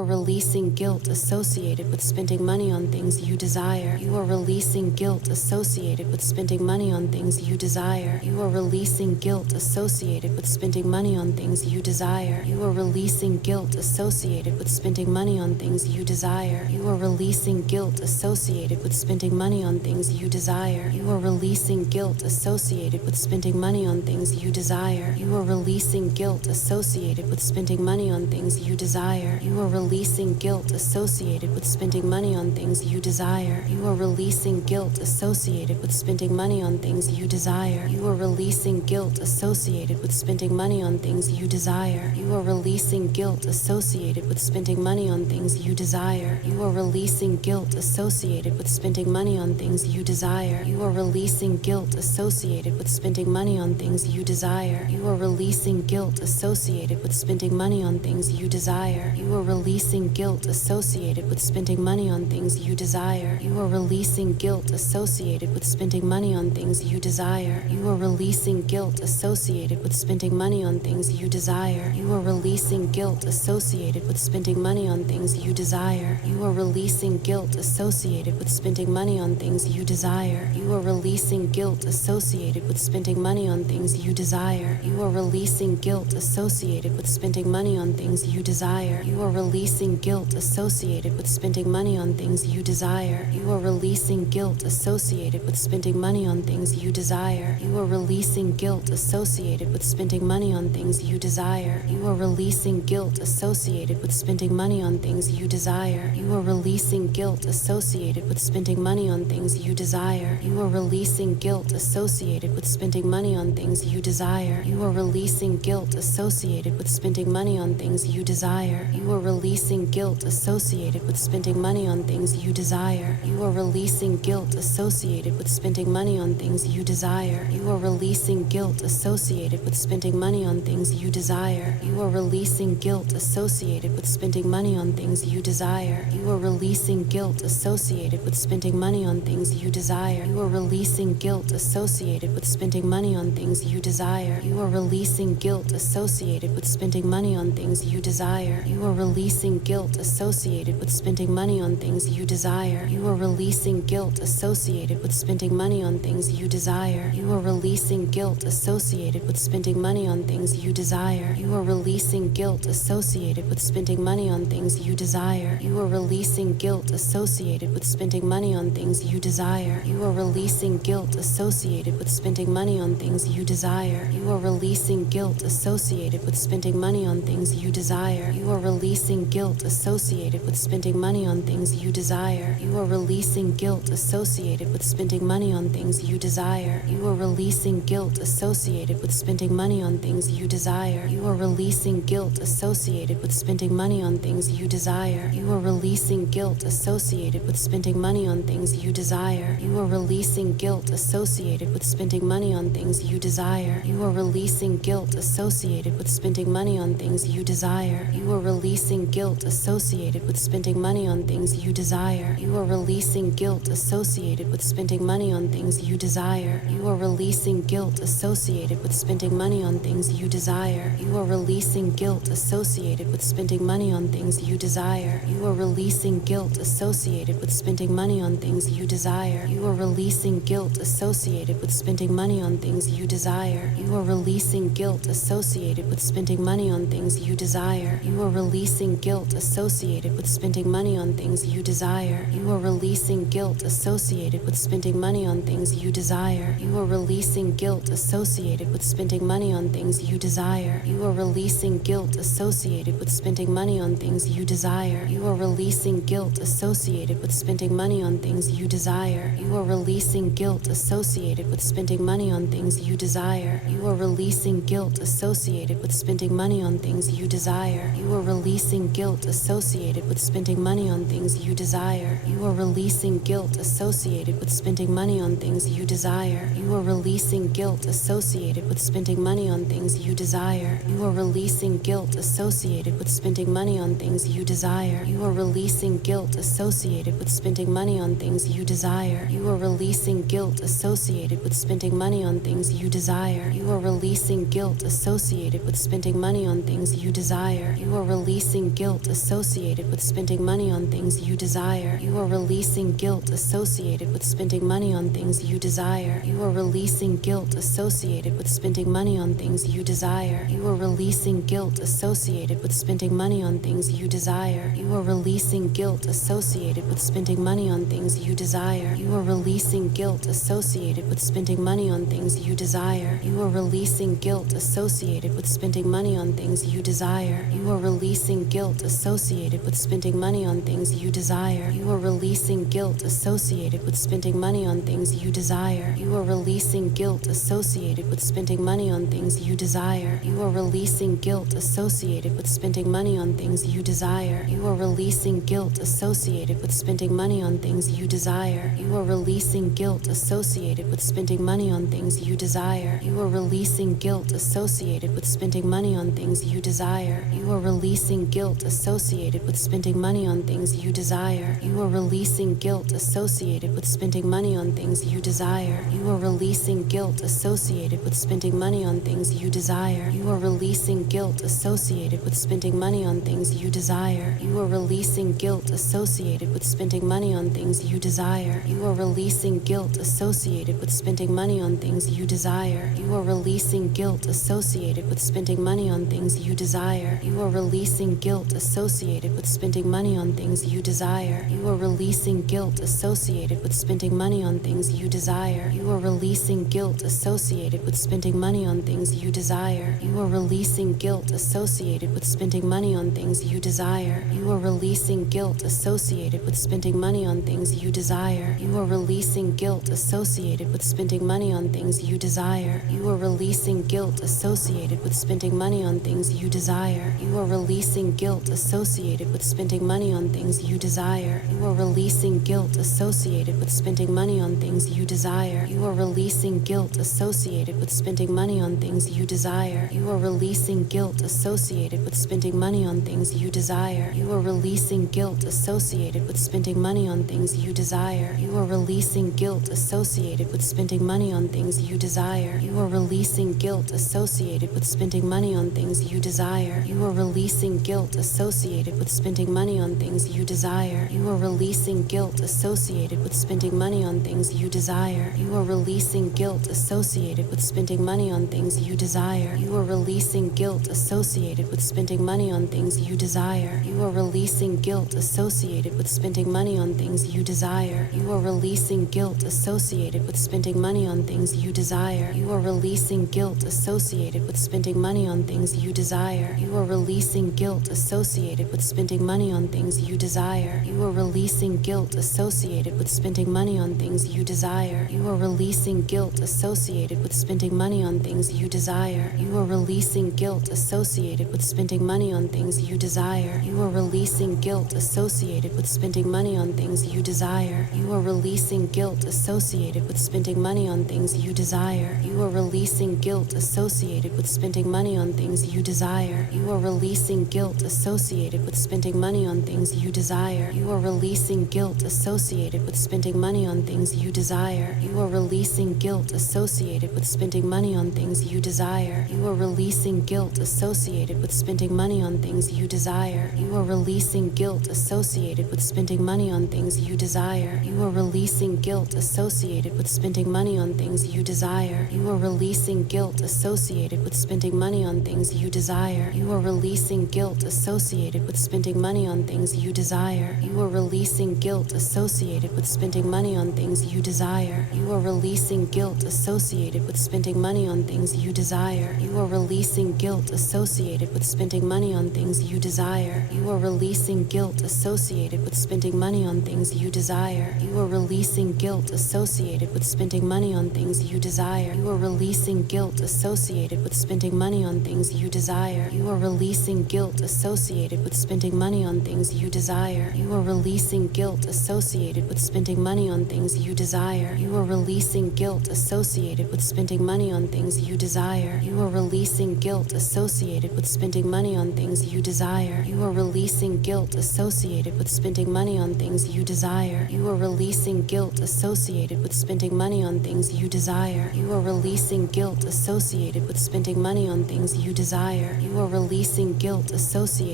are releasing guilt associated with spending money on things you desire. You are releasing guilt associated with spending money on things you desire. You are releasing guilt associated with spending money on things you desire. You are releasing guilt associated with spending money on things you desire. You are releasing guilt associated with spending money on things you desire. You are releasing guilt associated with spending money on things you desire. You are releasing guilt associated with spending money on things you desire. You are releasing guilt associated with spending money on things you desire. You are releasing guilt associated with spending money on things you desire. You are releasing guilt associated with spending money on things you desire. You are releasing guilt associated with spending money on things you desire. You are releasing guilt associated with spending money on things you desire. You are releasing guilt associated with spending money on things you desire. You are releasing guilt associated with spending money on things you desire. You are releasing guilt associated with spending money on things you desire. You are releasing guilt associated with spending money on things you desire. You are releasing guilt associated with spending money on things you desire. You are releasing guilt associated with spending money on things you desire. You are releasing guilt associated with spending money on things you desire. You are releasing guilt associated with spending money on things you desire. You are releasing guilt associated with spending money on things you desire. You are releasing guilt associated with spending money on things you desire. You are releasing guilt associated with spending money on things you desire. You are releasing guilt associated with spending money on things you desire. You are releasing guilt associated with spending money on things you desire. You are releasing guilt associated with spending money on things you desire. You are releasing guilt associated with spending money on things you desire. You are releasing guilt associated with spending money on things you desire. You are releasing guilt associated with spending money on things you desire. You are releasing guilt associated with spending money on things you desire. You are releasing guilt associated with spending money on things you desire. You are releasing guilt associated with spending money on things you desire. You are releasing guilt associated with spending money on things you desire. You are releasing guilt associated with spending money on things you desire. You are releasing guilt associated with spending money on things you desire. You are releasing guilt associated with spending money on things you desire. You are releasing guilt associated with spending money on things you desire. You are releasing guilt associated with spending money on things you desire. You are releasing guilt associated with spending money on things you desire. You are releasing guilt associated with spending money on things you desire. You are releasing guilt associated with spending money on things you desire. You are releasing guilt associated with spending money on things you desire. You are releasing guilt associated with spending money on things you desire. You are releasing guilt associated with spending money on things you desire. You are releasing guilt associated with spending money on things you desire. You are releasing guilt associated with spending money on things you desire. You are releasing guilt associated with spending money on things you desire. You are releasing guilt associated with spending money on things you desire. You are releasing guilt associated with spending money on things you desire. You are releasing guilt associated with spending money on things you desire. You are releasing guilt associated with spending money on things you desire. You are releasing guilt associated with spending money on things you desire. You are releasing guilt associated with spending money on things you desire. You are releasing guilt associated with spending money on things you desire. You are releasing guilt associated with spending money on things you desire. You are releasing guilt associated with spending money on things you desire. You are releasing guilt associated with spending money on things you desire. You are releasing guilt associated with spending money on things you desire. You are releasing guilt associated with spending money on things you desire. You are releasing guilt associated with spending money on things you desire. You are releasing guilt associated with spending money on things you desire. You are releasing guilt associated with spending money on things you desire. You are releasing guilt associated with spending money on things you desire. You are releasing guilt associated with spending money on things you desire. You are releasing guilt associated with spending money on things you desire. You are releasing guilt associated with spending money on things you desire. You are releasing guilt associated with spending money on things you desire. You are releasing guilt associated with spending money on things you desire. You are releasing guilt associated with spending money on things you desire. You are releasing guilt associated with spending money on things you desire. You are releasing guilt guilt associated with spending money on things you desire. You are releasing guilt associated with spending money on things you desire. You are releasing guilt associated with spending money on things you desire. You are releasing guilt associated with spending money on things you desire. You are releasing guilt associated with spending money on things you desire. You are releasing guilt associated with spending money on things you desire. You are releasing guilt associated with spending money on things you desire. You are releasing guilt associated with spending money on things you desire. You are releasing guilt associated with spending money on things you desire. You are releasing guilt associated with spending money on things you desire. You are releasing guilt associated with spending money on things you desire. You are releasing guilt associated with spending money on things you desire. You are releasing guilt associated with spending money on things you desire. You are releasing guilt associated with spending money on things you desire. You are releasing guilt associated with spending money on things you desire. You are releasing guilt associated with spending money on things you desire. You are releasing guilt associated with spending money on things you desire. You are releasing guilt associated with spending money on things you desire. You are releasing guilt associated with spending money on things you desire. You are releasing guilt associated with spending money on things you desire. You are releasing guilt associated with spending money on things you desire. You are releasing guilt associated with spending money on things you desire. You are releasing guilt associated with spending money on things you desire. You are releasing guilt associated with spending money on things you desire. You are releasing guilt associated with spending money on things you desire. You are releasing guilt associated with spending money on things you desire. You are releasing guilt associated with spending money on things you desire. You are releasing guilt associated with spending money on things you desire. You are releasing guilt associated with spending money on things you desire. You are releasing guilt associated with spending money on things you desire. You are releasing guilt associated with spending money on things you desire. You are releasing guilt associated with spending money on things you desire. You are releasing guilt associated with spending money on things you desire. You are releasing guilt associated with spending money on things you desire. You are releasing guilt associated with spending money on things you desire. You are releasing guilt associated with spending money on things you desire. You are releasing guilt associated with spending money on things you desire. You are releasing guilt associated with spending money on things you desire. You are releasing guilt associated with spending money on things you desire. You are releasing guilt associated with spending money on things you desire. You are releasing guilt associated with spending money on things you desire. You are releasing guilt associated with spending money on things you desire. You are releasing guilt associated with spending money on things you desire. You are releasing guilt associated with spending money on things you desire. You are releasing guilt associated with spending money on things you desire. You are releasing guilt associated with spending money on things you desire. You are releasing guilt associated with spending money on things you desire. You are releasing guilt associated with spending money on things you desire. You are releasing guilt associated with spending money on things you desire. You are releasing guilt associated with spending money on things you desire. You are releasing guilt associated with spending money on things you desire. You are releasing guilt associated with spending money on things you desire. You are releasing guilt associated with spending money on things you desire. You are releasing guilt associated with spending money on things you desire. You are releasing guilt associated with spending money on things you desire. You are releasing guilt associated with spending money on things you desire. You are releasing guilt associated with spending money on things you desire. You are releasing guilt associated with spending money on things you desire. You are releasing guilt associated with spending money on things you desire. You are releasing guilt associated with spending money on things you desire. You are releasing guilt associated with spending money on things you desire. You are releasing guilt associated with spending money on things you desire. You are releasing guilt associated with spending money on things you desire. You are releasing guilt associated with spending money on things you desire. You are releasing guilt associated with spending money on things you desire. You are releasing guilt associated with spending money on things you desire. You are releasing guilt associated with spending money on things you desire. You are releasing guilt associated with spending money on things you desire. You are releasing guilt associated with spending money on things you desire. You are releasing guilt associated with spending money on things you desire. You are releasing guilt associated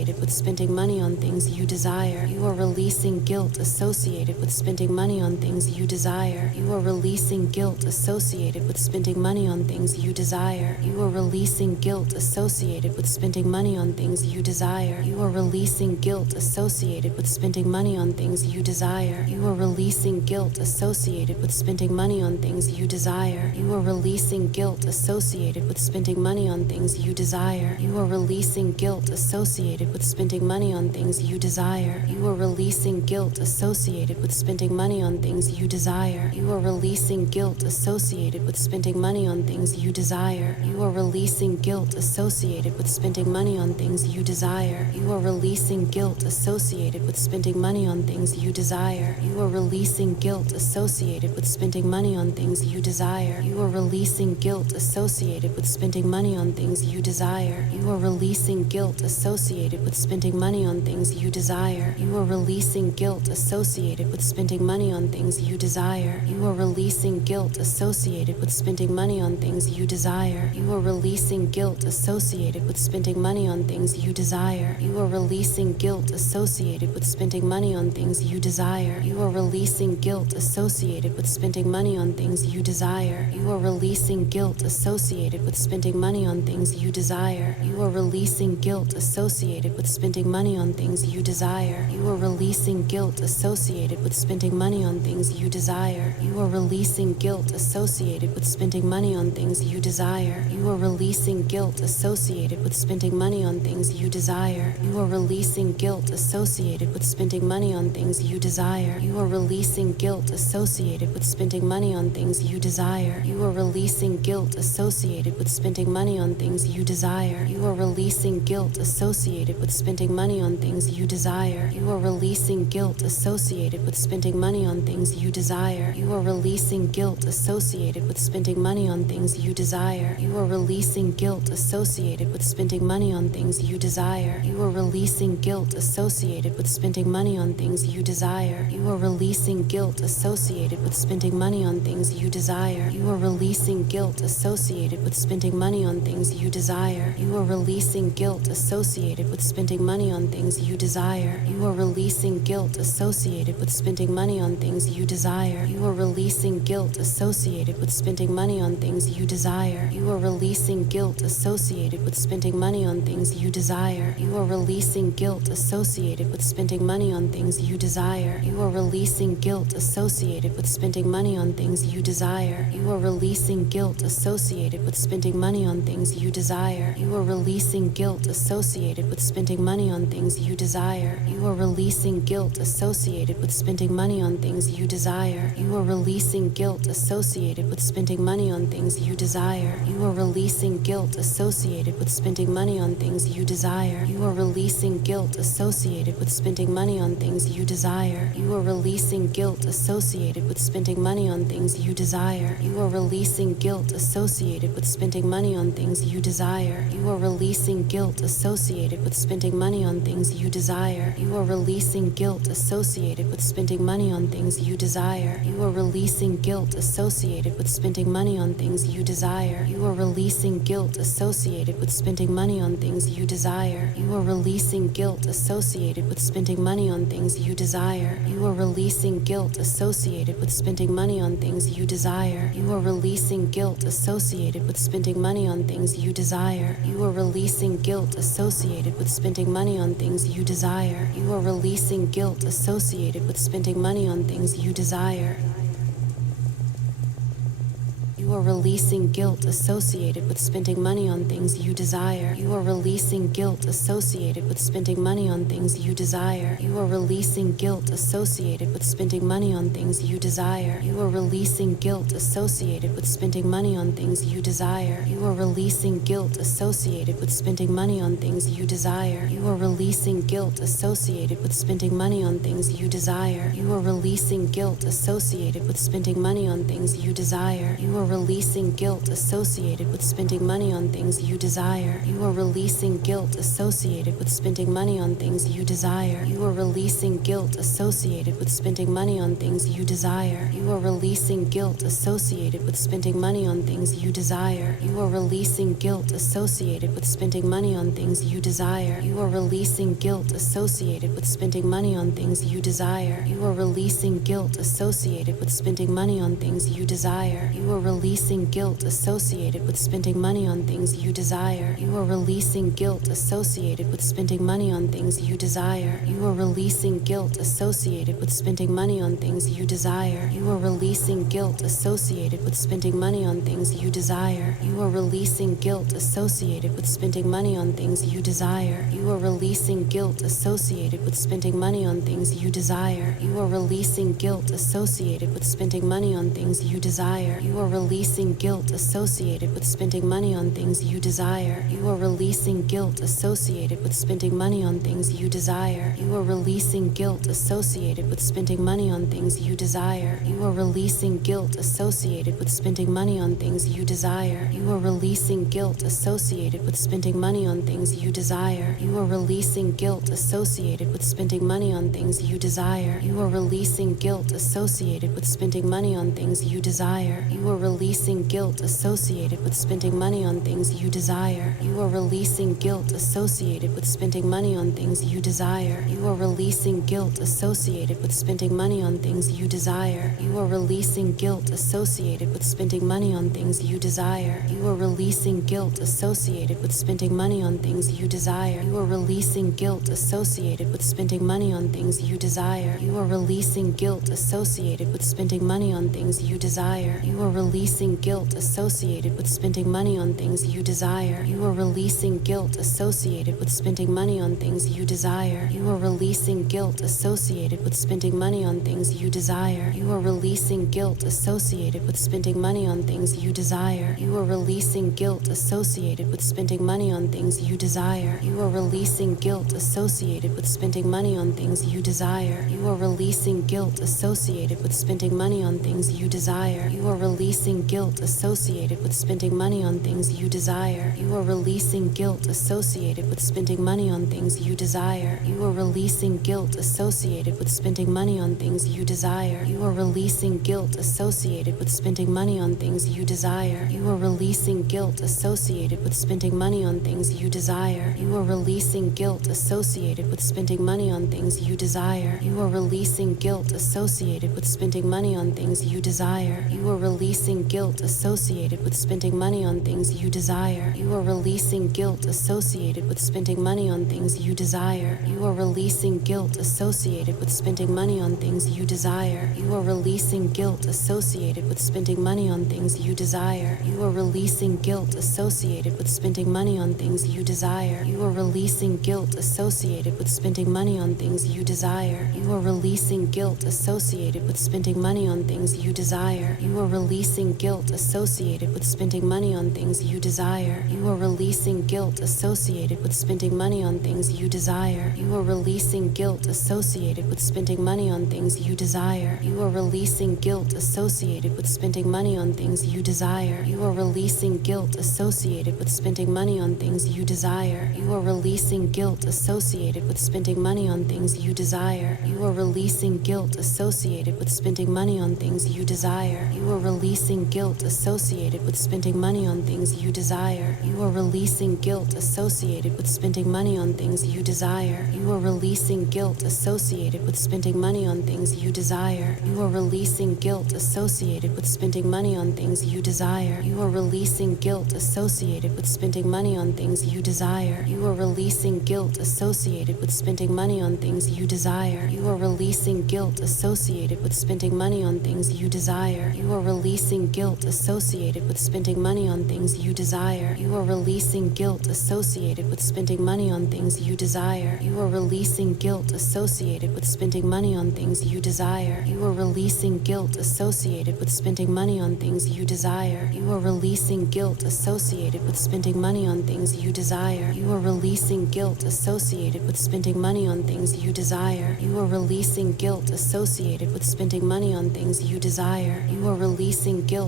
associated with spending money on things you desire. You are releasing guilt associated with spending money on things you desire. You are releasing guilt associated with spending money on things you desire. You are releasing guilt associated with spending money on things you desire. You are releasing guilt associated with spending money on things you desire. You are releasing guilt associated with spending money on things you desire. You are releasing guilt associated with spending money on things you desire. You are releasing guilt associated with spending money on things you desire. You are releasing guilt associated with spending money on things you desire. You are releasing guilt associated with spending money on things you desire. You are releasing guilt associated with spending money on things you desire. You are releasing guilt associated with spending money on things you desire. You are releasing guilt associated with spending money on things you desire. You are releasing guilt associated with spending money on things you desire. You are releasing guilt associated with spending money on things you desire. You are releasing guilt associated with spending money on things you desire. You are releasing guilt associated with spending money on things you desire. You are releasing guilt associated with spending money on things you desire. You are releasing guilt associated with spending money on things you desire. You are releasing guilt associated with spending money on things you desire. You are releasing guilt associated with spending money on things you desire. You are releasing guilt associated with spending money on things you desire. You are releasing guilt associated with spending money on things you desire. You are releasing guilt associated with spending money on things you desire. You are releasing guilt associated with spending money on things you desire. You are releasing guilt associated with spending money on things you desire. You are releasing guilt associated with spending money on things you desire. You are releasing guilt associated with spending money on things you desire. You are releasing guilt associated with spending money on things you desire. You are releasing guilt associated with spending money on things you desire. You are releasing guilt associated with spending money on things you desire. You are releasing guilt associated with spending money on things you desire. You are releasing guilt associated with spending money on things you desire. You are releasing guilt associated with spending money on things you desire. You are releasing guilt associated with spending money on things you desire. You are releasing guilt associated with spending money on things you desire. You are releasing guilt associated with spending money on things you desire. You are releasing guilt associated with spending money on things you desire. You are releasing guilt associated with spending money on things you desire. You are releasing guilt associated with spending money on things you desire. You are releasing guilt associated with spending money on things you desire. You are releasing guilt associated with spending money on things you desire. You are releasing guilt associated with spending money on things you desire. You are releasing guilt associated with spending money on things you desire. You are releasing guilt associated with spending money on things you desire. You are releasing guilt associated with spending money on things you desire. You are releasing guilt associated with spending money on things you desire. You are releasing guilt associated with spending money on things you desire. You are releasing guilt associated with spending money on things you desire. You are releasing guilt associated with spending money on things you desire. You are releasing guilt associated with spending money on things you desire. You are releasing guilt associated with spending money on things you desire. You are releasing guilt associated with spending money on things you desire. You are releasing guilt associated with spending money on things you desire. You are releasing guilt associated with spending money on things you desire. You are releasing guilt associated with spending money on things you desire. You are releasing guilt associated with spending money on things you desire. You are releasing guilt associated with spending money on things you desire. You are releasing guilt associated with spending money on things you desire. You are releasing guilt associated with spending money on things you desire. You are releasing guilt associated with spending money on things you desire. You are releasing guilt associated with spending money on things you desire. You are releasing guilt associated with spending money on things you desire. You are releasing guilt associated with spending money on things you desire. You are releasing guilt associated with spending money on things you desire. You are releasing guilt associated with spending money on things you desire. You are releasing guilt associated with spending money on things you desire. You are releasing guilt associated with spending money on things you desire. You are releasing guilt associated with spending money on things you desire. You are releasing guilt associated with spending money on things you desire. You are releasing guilt associated with spending money on things you desire. You are releasing guilt associated with spending money on things you desire. You are releasing guilt associated with spending money on things you desire. You are releasing guilt associated with spending money on things you desire. You are releasing guilt associated with spending money on things you desire. You are releasing guilt associated with spending money on things you desire. You are releasing guilt associated with spending money on things you desire. You are releasing guilt associated with spending money on things you desire. You are releasing guilt associated with spending money on things you desire. You are releasing guilt associated with spending money on things you desire. You are releasing guilt associated with spending money on things you desire. You are releasing guilt associated with spending money on things you desire. You are releasing guilt associated with spending money on things you desire. You are releasing guilt associated with spending money on things you desire. You are releasing guilt associated with spending money on things you desire. You are releasing guilt associated with spending money on things you desire. You are releasing guilt associated with spending money on things you desire. You are releasing guilt associated with spending money on things you desire. You are releasing guilt associated with spending money on things you desire. You are releasing guilt associated with spending money on things you desire. You are releasing guilt associated with spending money on things you desire. You are releasing guilt associated with spending money on things you desire. You are releasing guilt associated with spending money on things you desire. You are releasing guilt associated with spending money on things you desire. You are releasing guilt associated with spending money on things you desire. You are releasing guilt associated with spending money on things you desire. You are releasing guilt associated with spending money on things you desire. You are releasing guilt associated with spending money on things you desire. You are releasing guilt associated with spending money on things you desire. You are releasing guilt associated with spending money on things you desire. You are releasing guilt associated with spending money on things you desire. You are releasing guilt associated with spending money on things you desire. You are releasing guilt associated with spending money on things you desire. You are releasing guilt associated with spending money on things you desire. You are releasing guilt associated with spending money on things you desire. You are releasing guilt associated with spending money on things you desire. You are releasing guilt associated with spending money on things you desire. You are releasing guilt associated with spending money on things you desire. You are releasing guilt associated with spending money on things you desire. You are releasing guilt associated with spending money on things you desire. You are releasing guilt associated with spending money on things you desire. You are releasing guilt associated with spending money on things you desire. You are releasing guilt associated with spending money on things you desire. You are releasing guilt associated with spending money on things you desire. You are releasing guilt associated with spending money on things you desire. You are releasing guilt associated with spending money on things you desire. You are releasing guilt associated with spending money on things you desire. You are releasing guilt associated with spending money on things you desire. You are releasing guilt associated with spending money on things you desire. You are releasing guilt associated with spending money on things you desire. You are releasing guilt associated with spending money on things you desire. You are releasing guilt associated with spending money on things you desire. You are releasing guilt associated with spending money on things you desire. You are releasing guilt associated with spending money on things you desire. You are releasing guilt associated with spending money on things you desire. You are releasing guilt associated with spending money on things you desire. You are releasing guilt associated with spending money on things you desire. You are releasing guilt associated with spending money on things you desire. You are releasing guilt associated with spending money on things you desire. You are releasing guilt associated with spending money on things you desire. You are releasing guilt associated with spending money on things you desire. You are releasing guilt associated with spending money on things you desire. You are releasing guilt associated with spending money on things you desire. You are releasing guilt associated with spending money on things you desire. You are releasing guilt associated with spending money on things you desire. You are releasing guilt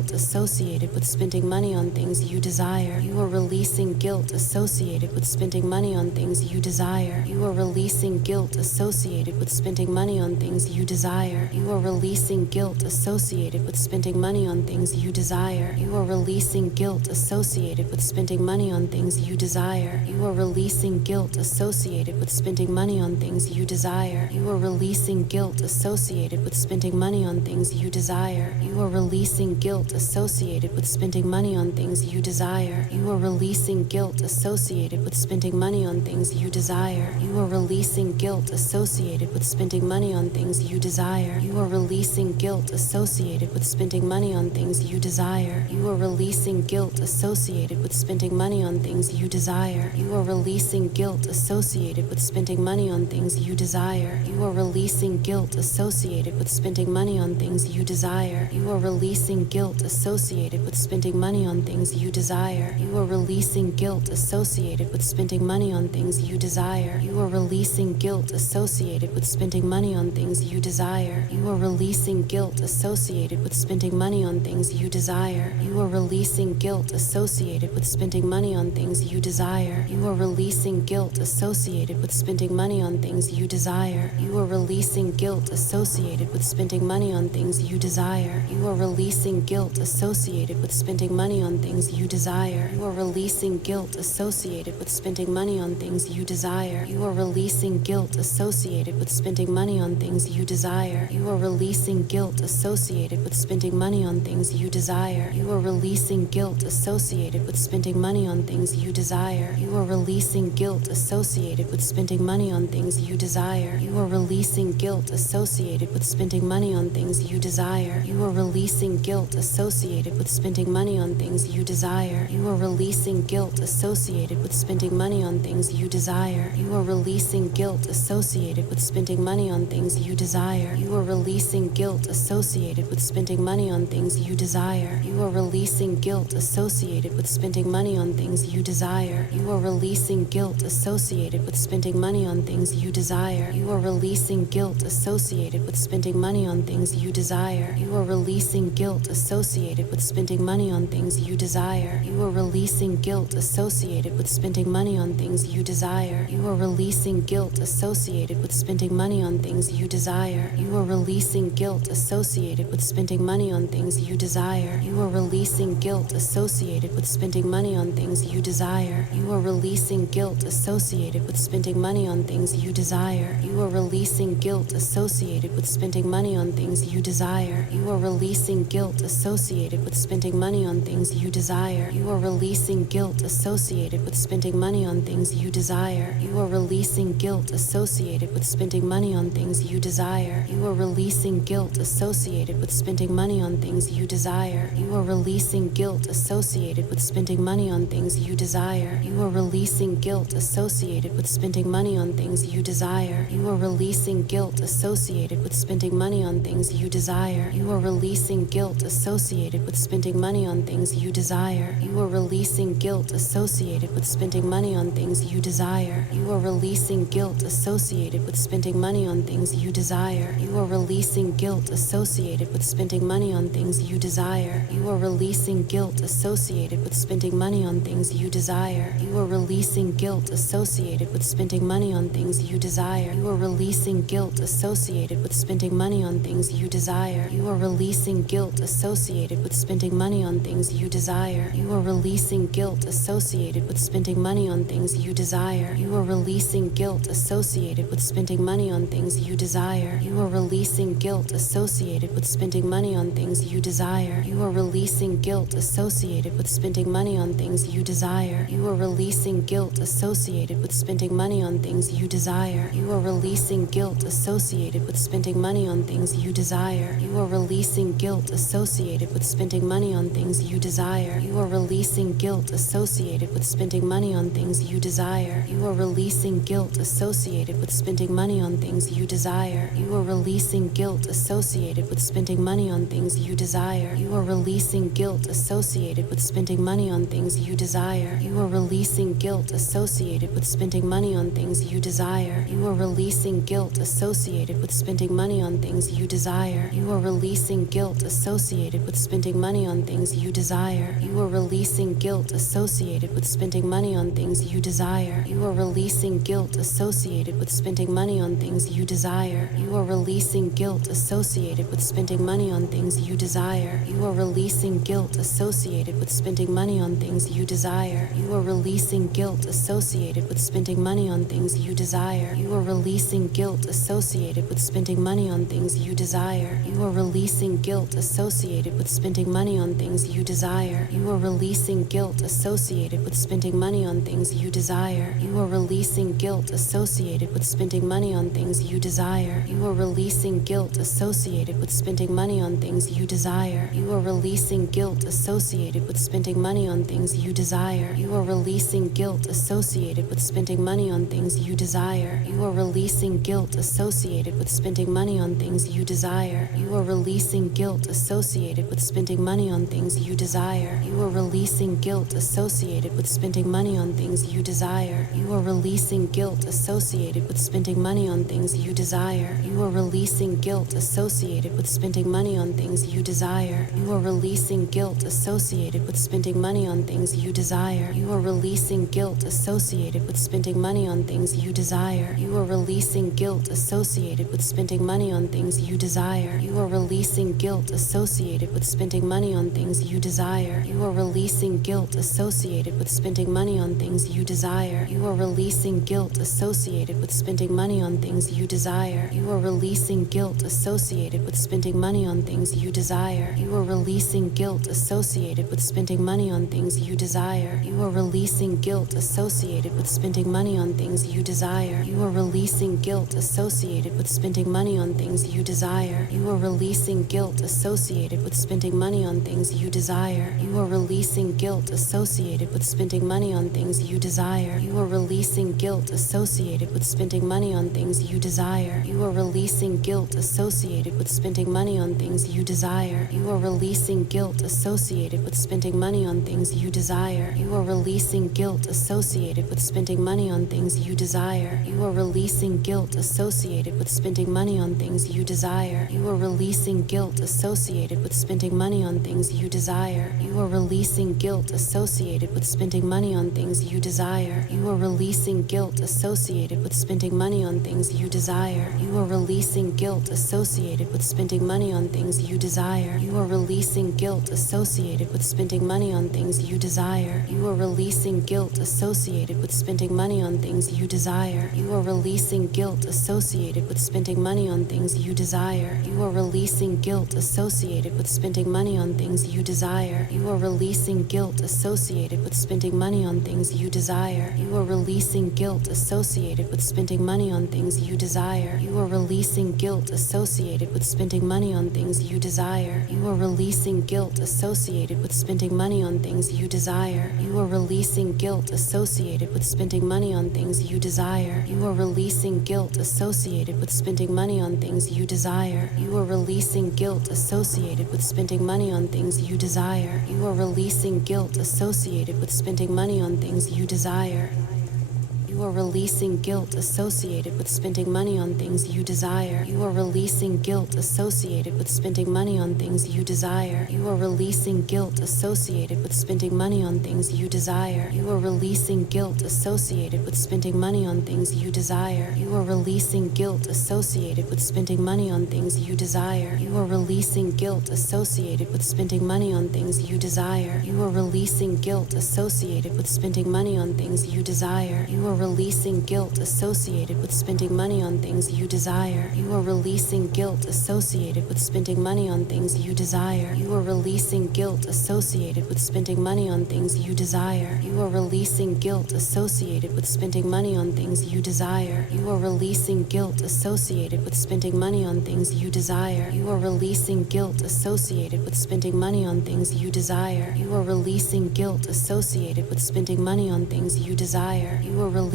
guilt associated with spending money on things you desire. You are releasing guilt associated with spending money on things you desire. You are releasing guilt associated with spending money on things you desire. You are releasing guilt associated with spending money on things you desire. You are releasing guilt associated with spending money on things you desire. You are releasing guilt associated with spending money on things you desire. You are releasing guilt associated with spending money on things you desire. You are releasing guilt associated with spending money on things you desire. You are releasing guilt associated with spending money on things you desire. You are releasing guilt associated with spending money on things you desire. You are releasing guilt associated with spending money on things you desire. You are releasing guilt associated with spending money on things you desire. You are releasing guilt associated with spending money on things you desire. You are releasing guilt associated with spending money on things you desire. You are releasing guilt associated with spending money on things you desire. You are releasing guilt associated with spending money on things you desire. You are releasing guilt associated with spending money on things you desire. You are releasing guilt associated with spending money on things you desire. You are releasing guilt associated with spending money on things you desire. You are releasing guilt associated with spending money on things you desire. You are releasing guilt associated with spending money on things you desire. You are releasing guilt associated with spending money on things you desire. You are releasing guilt associated with spending money on things you desire. You are releasing guilt associated with spending money on things you desire. You are releasing guilt associated with spending money on things you desire. You are releasing guilt associated with spending money on things you desire. You are releasing guilt associated with spending money on things you desire. You are releasing guilt associated with spending money on things you desire. You are releasing guilt associated with spending money on things you desire. You are releasing guilt associated with spending money on things you desire. You are releasing guilt associated with spending money on things you desire. You are releasing guilt associated with spending money on things you desire. You are releasing guilt associated with spending money on things you desire. You are releasing guilt associated with spending money on things you desire. You are releasing guilt associated with spending money on things you desire. You are releasing guilt associated with spending money on things you desire. You are releasing guilt associated with spending money on things you desire. You are releasing guilt associated with spending money on things you desire. You are releasing guilt associated with spending money on things you desire. You are releasing guilt associated with spending money on things you desire. You are releasing guilt associated with spending money on things you desire. You are releasing guilt associated with spending money on things you desire. You are releasing guilt associated with spending money on things you desire. You are releasing guilt associated with spending money on things you desire. You are releasing guilt associated with spending money on things you desire. You are releasing guilt associated with spending money on things you desire. You are releasing guilt associated with spending money on things you desire. You are releasing guilt associated with spending money on things you desire. You are releasing guilt associated with spending money on things you desire. You are releasing guilt associated with spending money on things you desire. You are releasing guilt associated with spending money on things you desire. You are releasing guilt associated with spending money on things you desire. You are releasing guilt associated with spending money on things you desire. You are releasing guilt associated with spending money on things you desire. You are releasing guilt associated with spending money on things you desire. You are releasing guilt associated with spending money on things you desire. You are releasing guilt associated with spending money on things you desire. You are releasing guilt associated with spending money on things you desire. You are releasing guilt associated with spending money on things you desire. You are releasing guilt associated with spending money on things you desire. You are releasing guilt associated with spending money on things you desire. You are releasing guilt associated with spending money on things you desire. You are releasing guilt associated with spending money on things you desire. You are releasing guilt associated with spending money on things you desire. You are releasing guilt associated with spending money on things you desire. You are releasing guilt associated with spending money on things you desire. You are releasing guilt associated with spending money on things you desire. You are releasing guilt associated with spending money on things you desire. You are releasing guilt associated with spending money on things you desire. You are releasing guilt associated with spending money on things you desire. You are releasing guilt associated with with spending money on things you desire. You are releasing guilt associated with spending money on things you desire. You are releasing guilt associated with spending money on things you desire. You are releasing guilt associated with spending money on things you desire. You are releasing guilt associated with spending money on things you desire. You are releasing guilt associated with spending money on things you desire. You are releasing guilt associated with spending money on things you desire. You are releasing guilt associated with spending money on things you desire. You are releasing guilt associated with spending money on things you desire. You are releasing guilt associated with spending money on things you desire. You are releasing guilt associated with spending money on things you desire. You are releasing guilt associated with spending money on things you desire. You are releasing guilt associated with spending money on things you desire. You are releasing guilt associated with spending money on things you desire. You are releasing guilt associated with spending money on things you desire. You are releasing guilt associated with spending money on things you desire. You are releasing guilt associated with spending money on things you desire. You are releasing guilt associated with spending money on things you desire. You are releasing guilt associated with spending money on things you desire. You are releasing guilt associated with spending money on things you desire. You are releasing guilt associated with spending money on things you desire. You are releasing guilt associated with spending money on things you desire. You are releasing guilt associated with spending money on things you desire. You are releasing guilt associated with spending money on things you desire. You are releasing guilt associated with spending money on things you desire. You are releasing guilt associated with spending money on things you desire. You are releasing guilt associated with spending money on things you desire. You are releasing guilt associated with spending money on things you desire. You are releasing guilt associated with spending money on things you desire. You are releasing guilt associated with spending money on things you desire. You are releasing guilt associated with spending money on things you desire. You are releasing guilt associated with spending money on things you desire. You are releasing guilt associated with spending money on things you desire. You are releasing guilt associated with spending money on things you desire. You are releasing guilt associated with spending money on things you desire. You are releasing guilt associated with spending money on things you desire. You are releasing guilt associated with spending money on things you desire. You are releasing guilt associated with spending money on things you desire. You are releasing guilt associated with spending money on things you desire. You are releasing guilt associated with spending money on things you desire. You are releasing guilt associated with spending money on things you desire. You are releasing guilt associated with spending money on things you desire. You are releasing guilt associated with spending money on things you desire. You are releasing guilt associated with spending money on things you desire. You are releasing guilt associated with spending money on things you desire. You are releasing guilt associated with spending money on things you desire. You are releasing guilt associated with spending money on things you desire. You are releasing guilt associated with spending money on things you desire. You are releasing guilt associated with spending money on things you desire. You are releasing guilt associated with spending money on things you desire. You are releasing guilt associated with spending money on things you desire. You are releasing guilt associated with spending money on things you desire. You are releasing guilt associated with spending money on things you desire. You are releasing guilt associated with spending money on things you desire. You are releasing guilt associated with spending money on things you desire. You are releasing guilt associated with spending money on things you desire. You are releasing guilt associated with spending money on things you desire. You are releasing guilt associated with spending money on things you desire. You are releasing guilt associated with spending money on things you desire. You are releasing guilt associated with spending money on things you desire. You are releasing guilt associated with spending money on things you desire. You are releasing guilt associated with spending money on things you desire. You are releasing guilt associated with spending money on things you desire. You are releasing guilt associated with spending money on things you desire. You are releasing guilt associated with spending money on things you desire. You are releasing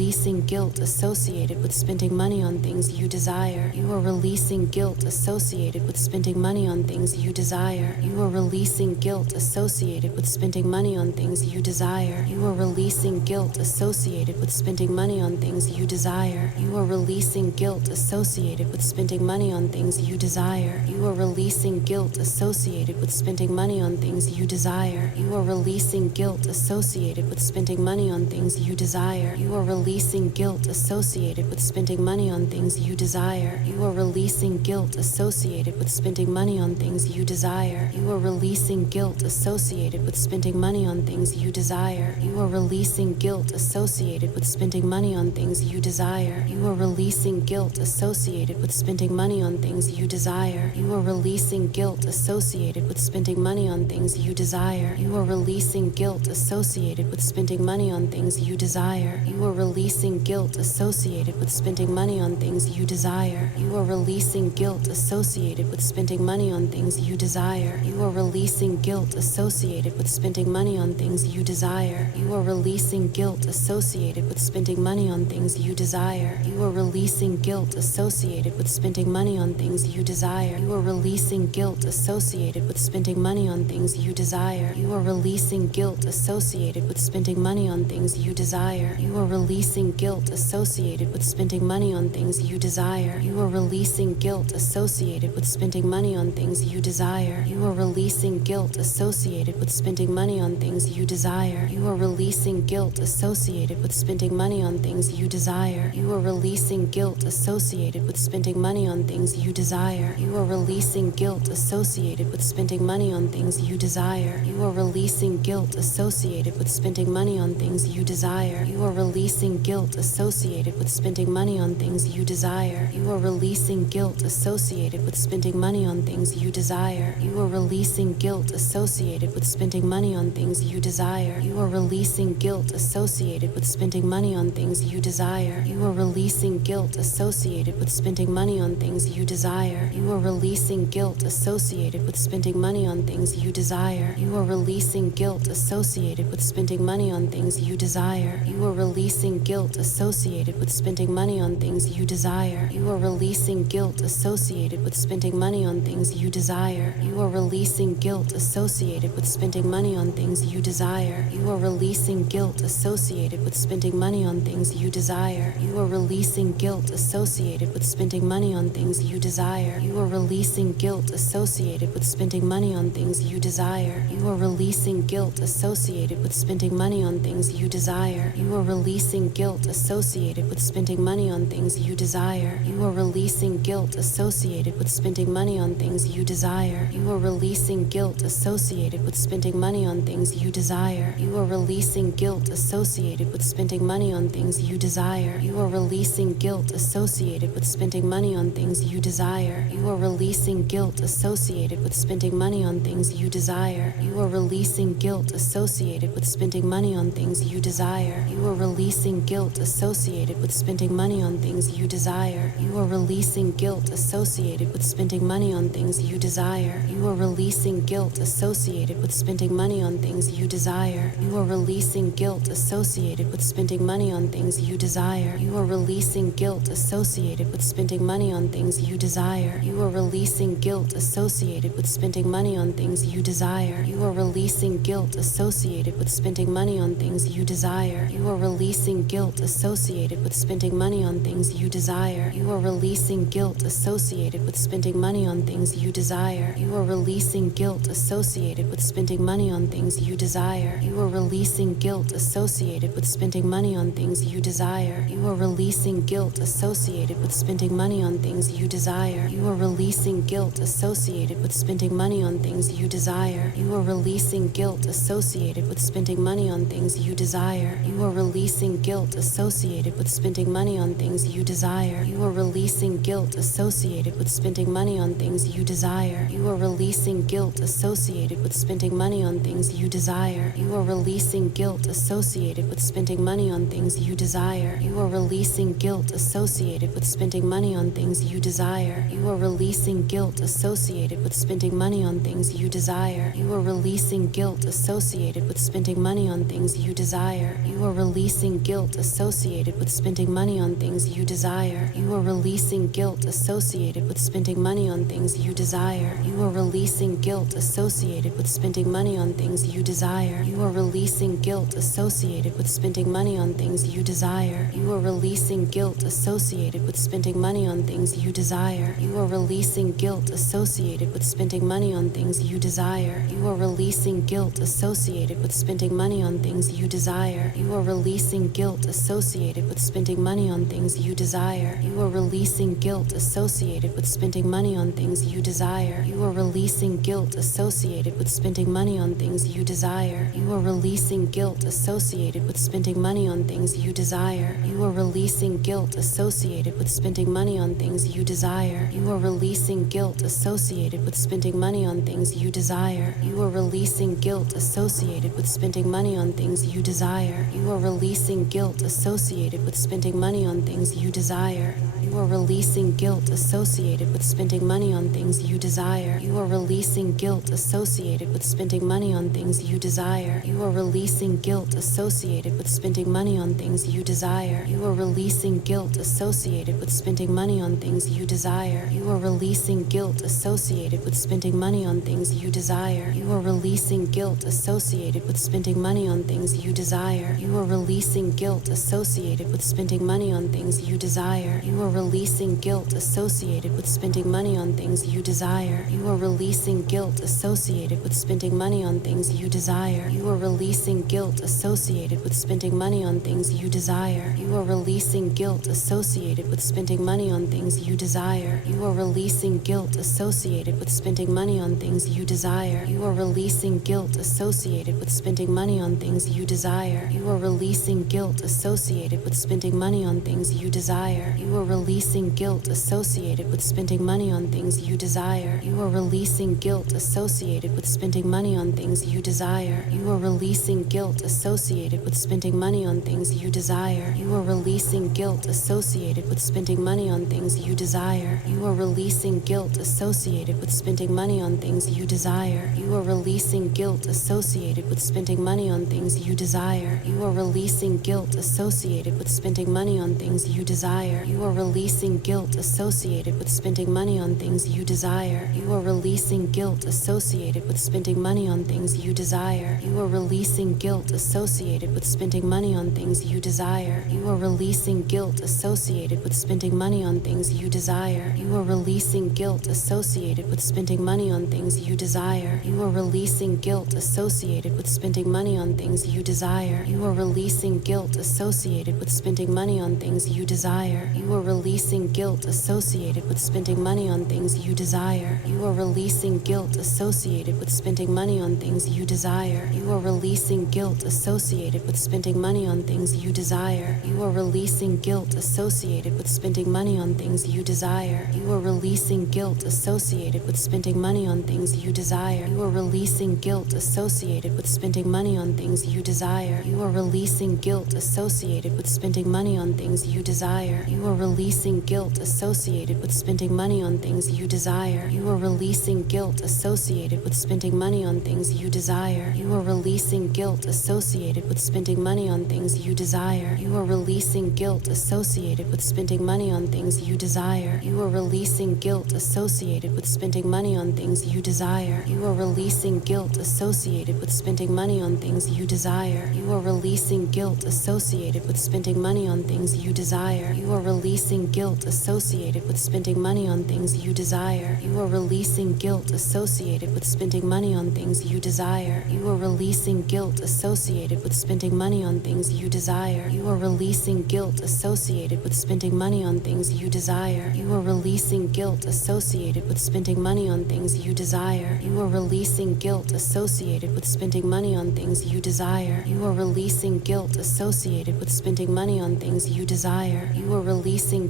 releasing guilt associated with spending money on things you desire. You are releasing guilt associated with spending money on things you desire. You are releasing guilt associated with spending money on things you desire. You are releasing guilt associated with spending money on things you desire. You are releasing guilt associated with spending money on things you desire. You are releasing guilt associated with spending money on things you desire. You are releasing guilt associated with spending money on things you desire. You are releasing guilt associated with spending money on things you desire. You are releasing guilt associated with spending money on things you desire. You are releasing guilt associated with spending money on things you desire. You are releasing guilt associated with spending money on things you desire. You are releasing guilt associated with spending money on things you desire. You are releasing guilt associated with spending money on things you desire. You are releasing guilt associated with spending money on things you desire. You are releasing guilt associated with spending money on things you desire. You are releasing guilt associated with spending money on things you desire. You are releasing guilt associated with spending money on things you desire. You are releasing guilt associated with spending money on things you desire. You are releasing guilt associated with spending money on things you desire. You are releasing guilt associated with spending money on things you desire. You are releasing guilt associated with spending money on things you desire. You are releasing guilt associated with spending money on things you desire. You are releasing guilt associated with spending money on things you desire. You are releasing guilt associated with spending money on things you desire. You are releasing guilt associated with spending money on things you desire. You are releasing guilt associated with spending money on things you desire. You are releasing guilt associated with spending money on things you desire. You are releasing guilt associated with spending money on things you desire. You are releasing guilt associated with spending money on things you desire. You are releasing guilt associated with spending money on things you desire. You are releasing guilt associated with spending money on things you desire. You are releasing guilt associated with spending money on things you desire. You are releasing guilt associated with spending money on things you desire. You are releasing guilt associated with spending money on things you desire. You are releasing guilt associated with spending money on things you desire. You are releasing guilt associated with spending money on things you desire. You are releasing guilt associated with spending money on things you desire. You are releasing guilt associated with spending money on things you desire. You are releasing guilt associated with spending money on things you desire. You are releasing guilt associated with spending money on things you desire. You are releasing guilt associated with spending money on things you desire. You are releasing guilt associated with spending money on things you desire. You are releasing guilt associated with spending money on things you desire. You are releasing guilt associated with spending money on things you desire. You are releasing guilt associated with spending money on things you desire. You are releasing guilt associated with spending money on things you desire. You are releasing guilt associated with spending money on things you desire. You are releasing guilt associated with spending money on things you desire. You are releasing guilt associated with spending money on things you desire. You are releasing guilt associated with spending money on things you desire. You are releasing guilt associated with spending money on things you desire. You are releasing guilt associated with spending money on things you desire. You are releasing guilt associated with spending money on things you desire. You are releasing guilt associated with spending money on things you desire. You are releasing guilt associated with spending money on things you desire. You are releasing guilt associated with spending money on things you desire. You are releasing guilt associated with spending money on things you desire. You are releasing guilt associated with spending money on things you desire. You are releasing guilt associated with spending money on things you desire. You are releasing guilt associated with spending money on things you desire. You are releasing guilt associated with spending money on things you desire. You are releasing guilt associated with spending money on things you desire. You are releasing guilt associated with spending money on things you desire. You are releasing guilt associated with spending money on things you desire. You are releasing guilt associated with spending money on things you desire. You are releasing guilt associated with spending money on things you desire. You are releasing guilt associated with spending money on things you desire. You are releasing guilt associated with spending money on things you desire. You are releasing guilt associated with spending money on things you desire. You are releasing guilt associated with spending money on things you desire. You are releasing guilt guilt associated with spending money on things you desire. You are releasing guilt associated with spending money on things you desire. You are releasing guilt associated with spending money on things you desire. You are releasing guilt associated with spending money on things you desire. You are releasing guilt associated with spending money on things you desire. You are releasing guilt associated with spending money on things you desire. You are releasing guilt associated with spending money on things you desire. You are releasing guilt associated with spending money on things you desire. You are releasing guilt associated with spending money on things you desire. You are releasing guilt associated with spending money on things you desire. You are releasing guilt associated with spending money on things you desire. You are releasing guilt associated with spending money on things you desire. You are releasing guilt associated with spending money on things you desire. You are releasing guilt associated with spending money on things you desire. You are releasing guilt associated with spending money on things you desire. You are releasing guilt associated with spending money on things you desire. You are releasing guilt associated with spending money on things you desire. You are releasing guilt associated with spending money on things you desire. You are releasing guilt associated with spending money on things you desire. You are releasing guilt associated with spending money on things you desire. You are releasing guilt associated with spending money on things you desire. You are releasing guilt associated with spending money on things you desire. You are releasing guilt associated with spending money on things you desire. You are releasing guilt associated with spending money on things you desire. You are releasing guilt associated with spending money on things you desire. You are releasing guilt associated with spending money on things you desire. You are releasing guilt associated with spending money on things you desire. You are releasing guilt associated with spending money on things you desire. You are releasing guilt associated with spending money on things you desire. You are releasing guilt associated with spending money on things you desire. You are releasing guilt associated with spending money on things you desire. You are releasing guilt associated with spending money on things you desire. You are releasing guilt associated with spending money on things you desire. You are releasing guilt associated with spending money on things you desire. You are releasing guilt associated with spending money on things you desire. You are releasing guilt associated with spending money on things you desire. You are releasing guilt associated with spending money on things you desire. You are releasing guilt associated with spending money on things you desire. You are releasing guilt associated with spending money on things you desire. You are releasing guilt associated with spending money on things you desire. You are releasing guilt associated with spending money on things you desire. You are releasing guilt associated with spending money on things you desire. You are releasing guilt associated with spending money on things you desire. You are releasing guilt associated with spending money on things you desire. You are releasing guilt associated with spending money on things you desire. You are releasing guilt associated with spending money on things you desire. You are releasing guilt associated with spending money on things you desire. You are releasing guilt associated with spending money on things you desire. You are releasing guilt associated with spending money on things you desire. You are releasing guilt associated with spending money on things you desire. You are releasing guilt associated with spending money on things you desire. You are releasing guilt associated with spending money on things you desire. You are releasing guilt associated with spending money on things you desire. You are releasing guilt associated with spending money on things you desire. You are releasing guilt associated with spending money on things you desire. You are releasing guilt associated with spending money on things you desire. You are releasing guilt associated with spending money on things you desire. You are releasing guilt associated with spending money on things you desire. You are releasing guilt associated with spending money on things you desire. You are releasing guilt associated with spending money on things you desire. You are releasing guilt associated with spending money on things you desire. You are releasing guilt associated with spending money on things you desire. You are releasing guilt associated with spending money on things you desire. You are releasing guilt associated with spending money on things you desire. You are releasing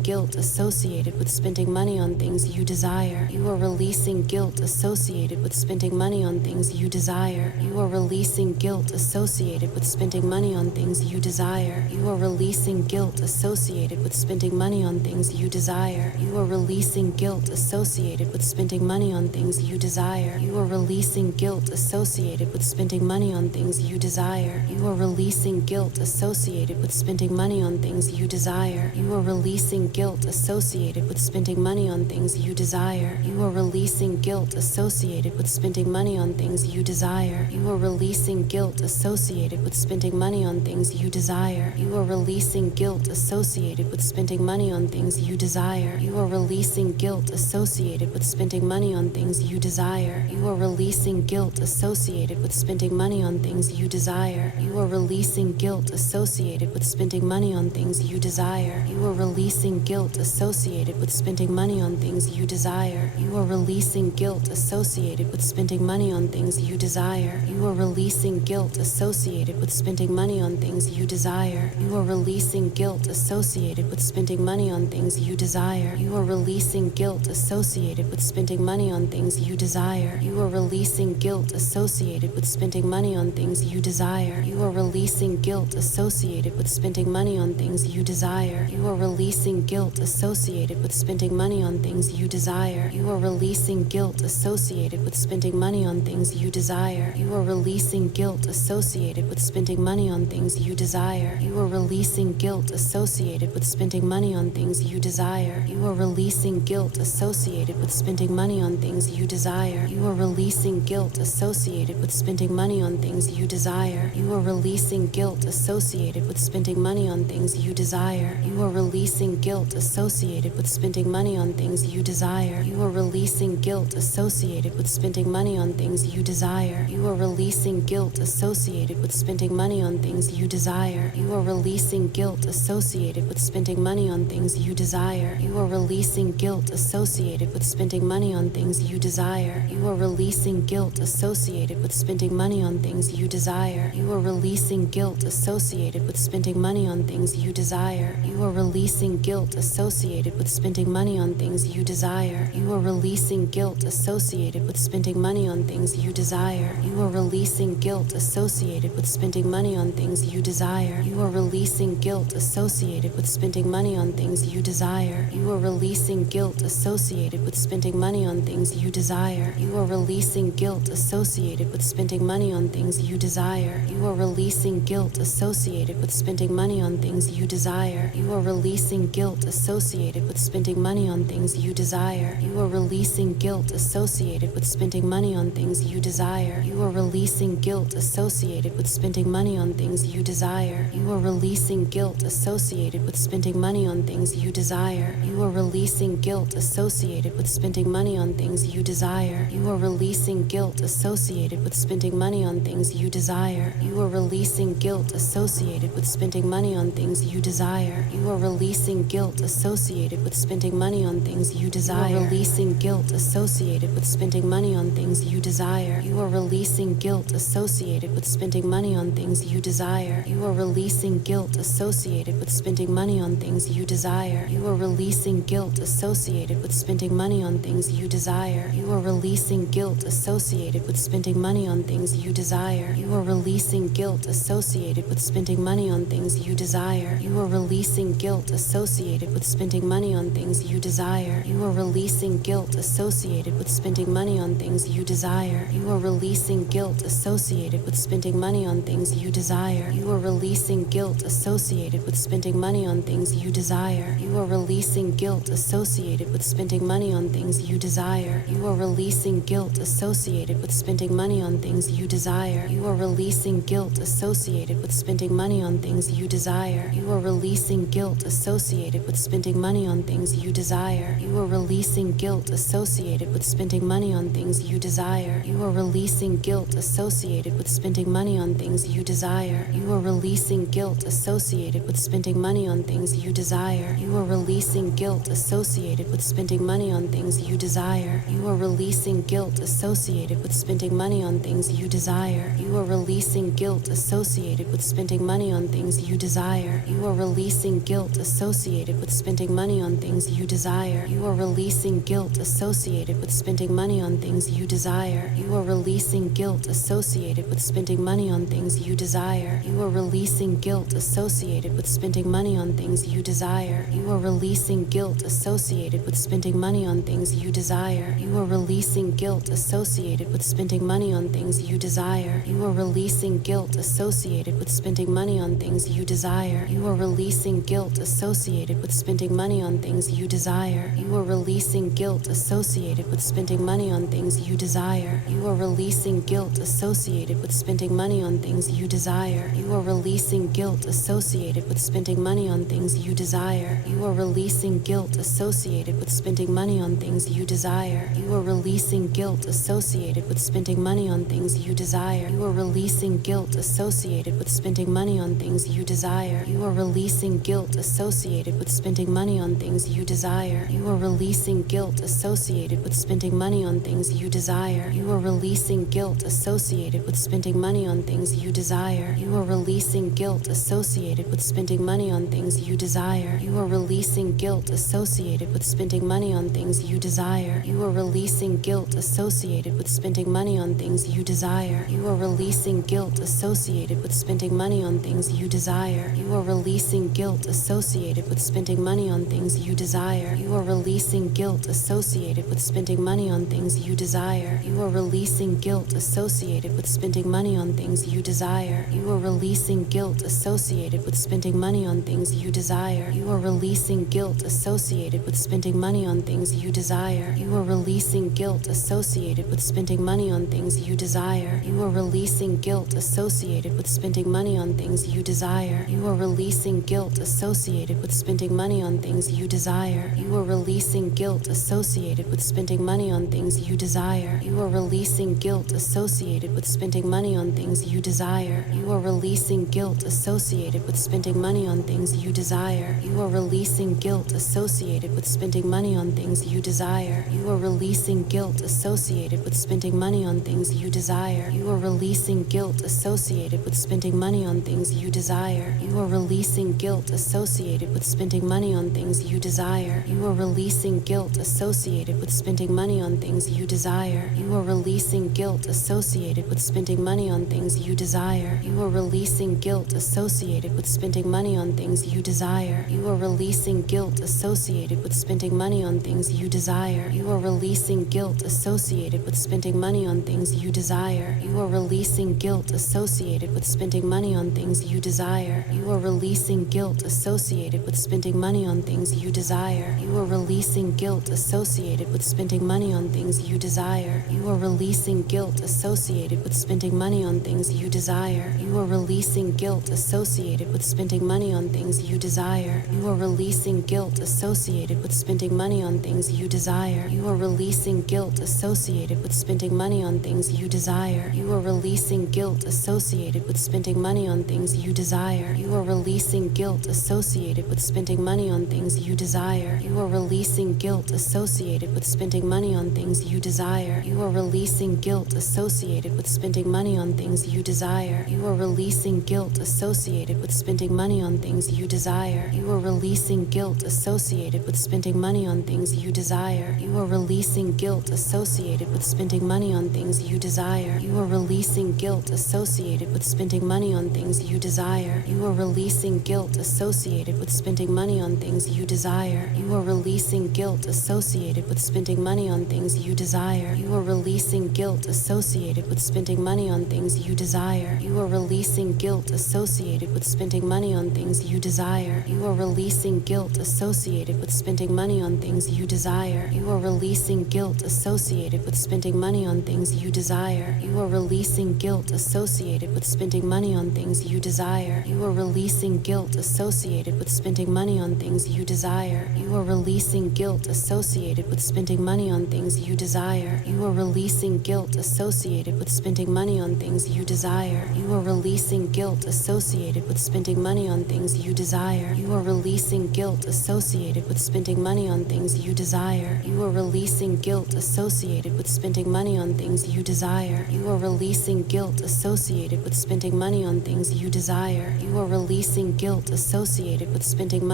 guilt associated with spending money on things you desire. You are releasing guilt associated with spending money on things you desire. You are releasing guilt associated with spending money on things you desire. You are releasing guilt associated with spending money on things you desire. You are releasing guilt associated with spending money on things you desire. You are releasing guilt associated with spending money on things you desire. You are releasing guilt associated with spending money on things you desire. You are releasing guilt associated with spending money on things you desire. You are releasing guilt associated with spending money on things you desire. You are releasing guilt associated with spending money on things you desire. You are releasing guilt associated with spending money on things you desire. You are releasing guilt associated with spending money on things you desire. You are releasing guilt associated with spending money on things you desire. You are releasing guilt associated with spending money on things you desire. You are releasing guilt associated with spending money on things you desire. You are releasing guilt associated with spending money on things you desire. You are releasing guilt associated with spending money on things you desire. You are releasing guilt associated with spending money on things you desire. You are releasing guilt associated with spending money on things you desire. You are releasing guilt associated with spending money on things you desire. You are releasing guilt associated with spending money on things you desire. You are releasing guilt associated with spending money on things you desire. You are releasing guilt associated with spending money on things you desire. You are releasing guilt associated with spending money on things you desire. You are releasing guilt associated with spending money on things you desire. You are releasing guilt associated with spending money on things you desire. You are releasing guilt associated with spending money on things you desire. You are releasing guilt associated with spending money on things you desire. You are releasing guilt associated with spending money on things you desire. You are releasing guilt associated with spending money on things you desire. You are releasing guilt associated with spending money on things you desire. You are releasing guilt associated with spending money on things you desire. You are releasing guilt associated with spending money on things you desire. You are releasing guilt associated with spending money on things you desire. You are releasing guilt associated with spending money on things you desire. You are releasing guilt associated with spending money on things you desire. You are releasing guilt associated with spending money on things you desire. You are releasing guilt associated with spending money on things you desire. You are releasing guilt associated with spending money on things you desire. You are releasing guilt associated with spending money on things you desire. You are releasing guilt associated with spending money on things you desire. You are releasing guilt associated with spending money on things you desire. You are releasing guilt associated with spending money on things you desire. You are releasing guilt associated with spending money on things you desire. You are releasing guilt associated with spending money on things you desire. You are releasing guilt associated with spending money on things you desire. You are releasing guilt associated with spending money on things you desire. You are releasing guilt associated with spending money on things you desire. You are releasing guilt associated with spending money on things you desire. You are releasing guilt associated with spending money on things you desire. You are releasing guilt associated with spending money on things you desire. You are releasing guilt associated with spending money on things you desire. You are releasing guilt associated with spending money on things you desire. You are releasing guilt associated with spending money on things you desire. You are releasing guilt associated with spending money on things you desire. You are releasing guilt associated with spending money on things you desire. You are releasing guilt associated with spending money on things you desire. You are releasing guilt associated with spending money on things you desire. You are releasing guilt associated with spending money on things you desire. You are releasing guilt associated with spending money on things you desire. You are releasing guilt associated with spending money on things you desire. You are releasing guilt associated with spending money on things you desire. You are releasing guilt associated with spending money on things you desire. You are releasing guilt associated with spending money on things you desire. You are releasing guilt associated with spending money on things you desire. You are releasing guilt associated with spending money on things you desire. You are releasing guilt associated with spending money on things you desire. You are releasing guilt associated with spending money on things you desire. You are releasing guilt associated with spending money on things you desire. You are releasing guilt associated with spending money on things you desire. You are releasing guilt associated associated with spending money on things you desire. You are releasing guilt associated with spending money on things you desire. You are releasing guilt associated with spending money on things you desire. You are releasing guilt associated with spending money on things you desire. You are releasing guilt associated with spending money on things you desire. You are releasing guilt associated with spending money on things you desire. You are releasing guilt associated with spending money on things you desire. You are releasing guilt associated with spending money on things you desire. You are releasing guilt associated with spending money on things you desire. You are releasing guilt associated with spending money on things you desire. You are releasing guilt associated with spending money on things you desire. You are releasing guilt associated with spending money on things you desire. You are releasing guilt associated with spending money on things you desire. You are releasing guilt associated with spending money on things you desire. You are releasing guilt associated with spending money on things you desire. You are releasing guilt associated with spending money on things you desire. You are releasing guilt associated with spending money on things you desire. You are releasing guilt associated with spending money on things you desire. You are releasing guilt associated with spending money on things you desire. You are releasing guilt associated with spending money on things you desire. You are releasing guilt associated with spending money on things you desire. You are releasing guilt associated with spending money on things you desire. You are releasing guilt associated with spending money on things you desire. You are releasing guilt associated with spending money on things you desire. You are releasing guilt associated with spending money on things you desire. You are releasing guilt associated with spending money on things you desire. You are releasing guilt associated with spending money on things you desire. You are releasing guilt associated with spending money on things you desire. You are releasing guilt associated with spending money on things you desire. You are releasing guilt associated with spending money on things you desire. You are releasing guilt associated with spending money on things you desire. You are releasing guilt associated with spending money on things you desire. You are releasing guilt associated with spending money on things you desire. You are releasing guilt associated with spending money on things you desire. You are releasing guilt associated with spending money on things you desire. You are releasing guilt associated with spending money on things you desire. You are releasing guilt associated with spending money on things you desire. You are releasing guilt associated with spending money on things you desire. You are releasing guilt associated with spending money on things you desire. You are releasing guilt associated with spending money on things you desire. You are releasing guilt associated with spending money on things you desire. You are releasing guilt associated with spending money on things you desire. You are releasing guilt associated with spending money on things you desire. You are releasing guilt associated with spending money on things you desire. You are releasing guilt associated with spending money on things you desire. You are releasing guilt associated with spending money on things you desire. You are releasing guilt associated with spending money on things you desire. You are releasing guilt associated with spending money on things you desire. You are releasing guilt associated with spending money on things you desire. You are releasing guilt associated with spending money on things you desire. You are releasing guilt associated with spending money on things you desire. You are releasing guilt associated with spending money on things you desire. You are releasing guilt associated with spending money on things you desire. You are releasing guilt associated with spending money on things you desire. You are releasing guilt associated with spending money on things you desire. You are releasing guilt associated with spending money on things you desire. You are releasing guilt associated with spending money on things you desire. You are releasing guilt associated with spending money on things you desire. You are releasing guilt associated with spending money on things you desire. You are releasing guilt associated with spending money on things you desire. You are releasing guilt associated with spending money on things you desire. You are releasing guilt associated with spending money on things you desire. You are releasing guilt associated with spending money on things you desire. You are releasing guilt associated with spending money on things you desire. You are releasing guilt associated with spending money on things you desire. You are releasing guilt associated with spending money on things you desire. You are releasing guilt associated with spending money on things you desire. You are releasing guilt associated with spending money on things you desire. You are releasing guilt associated with spending money on things you desire. You are releasing guilt associated with spending money on things you desire. You are releasing guilt associated with spending money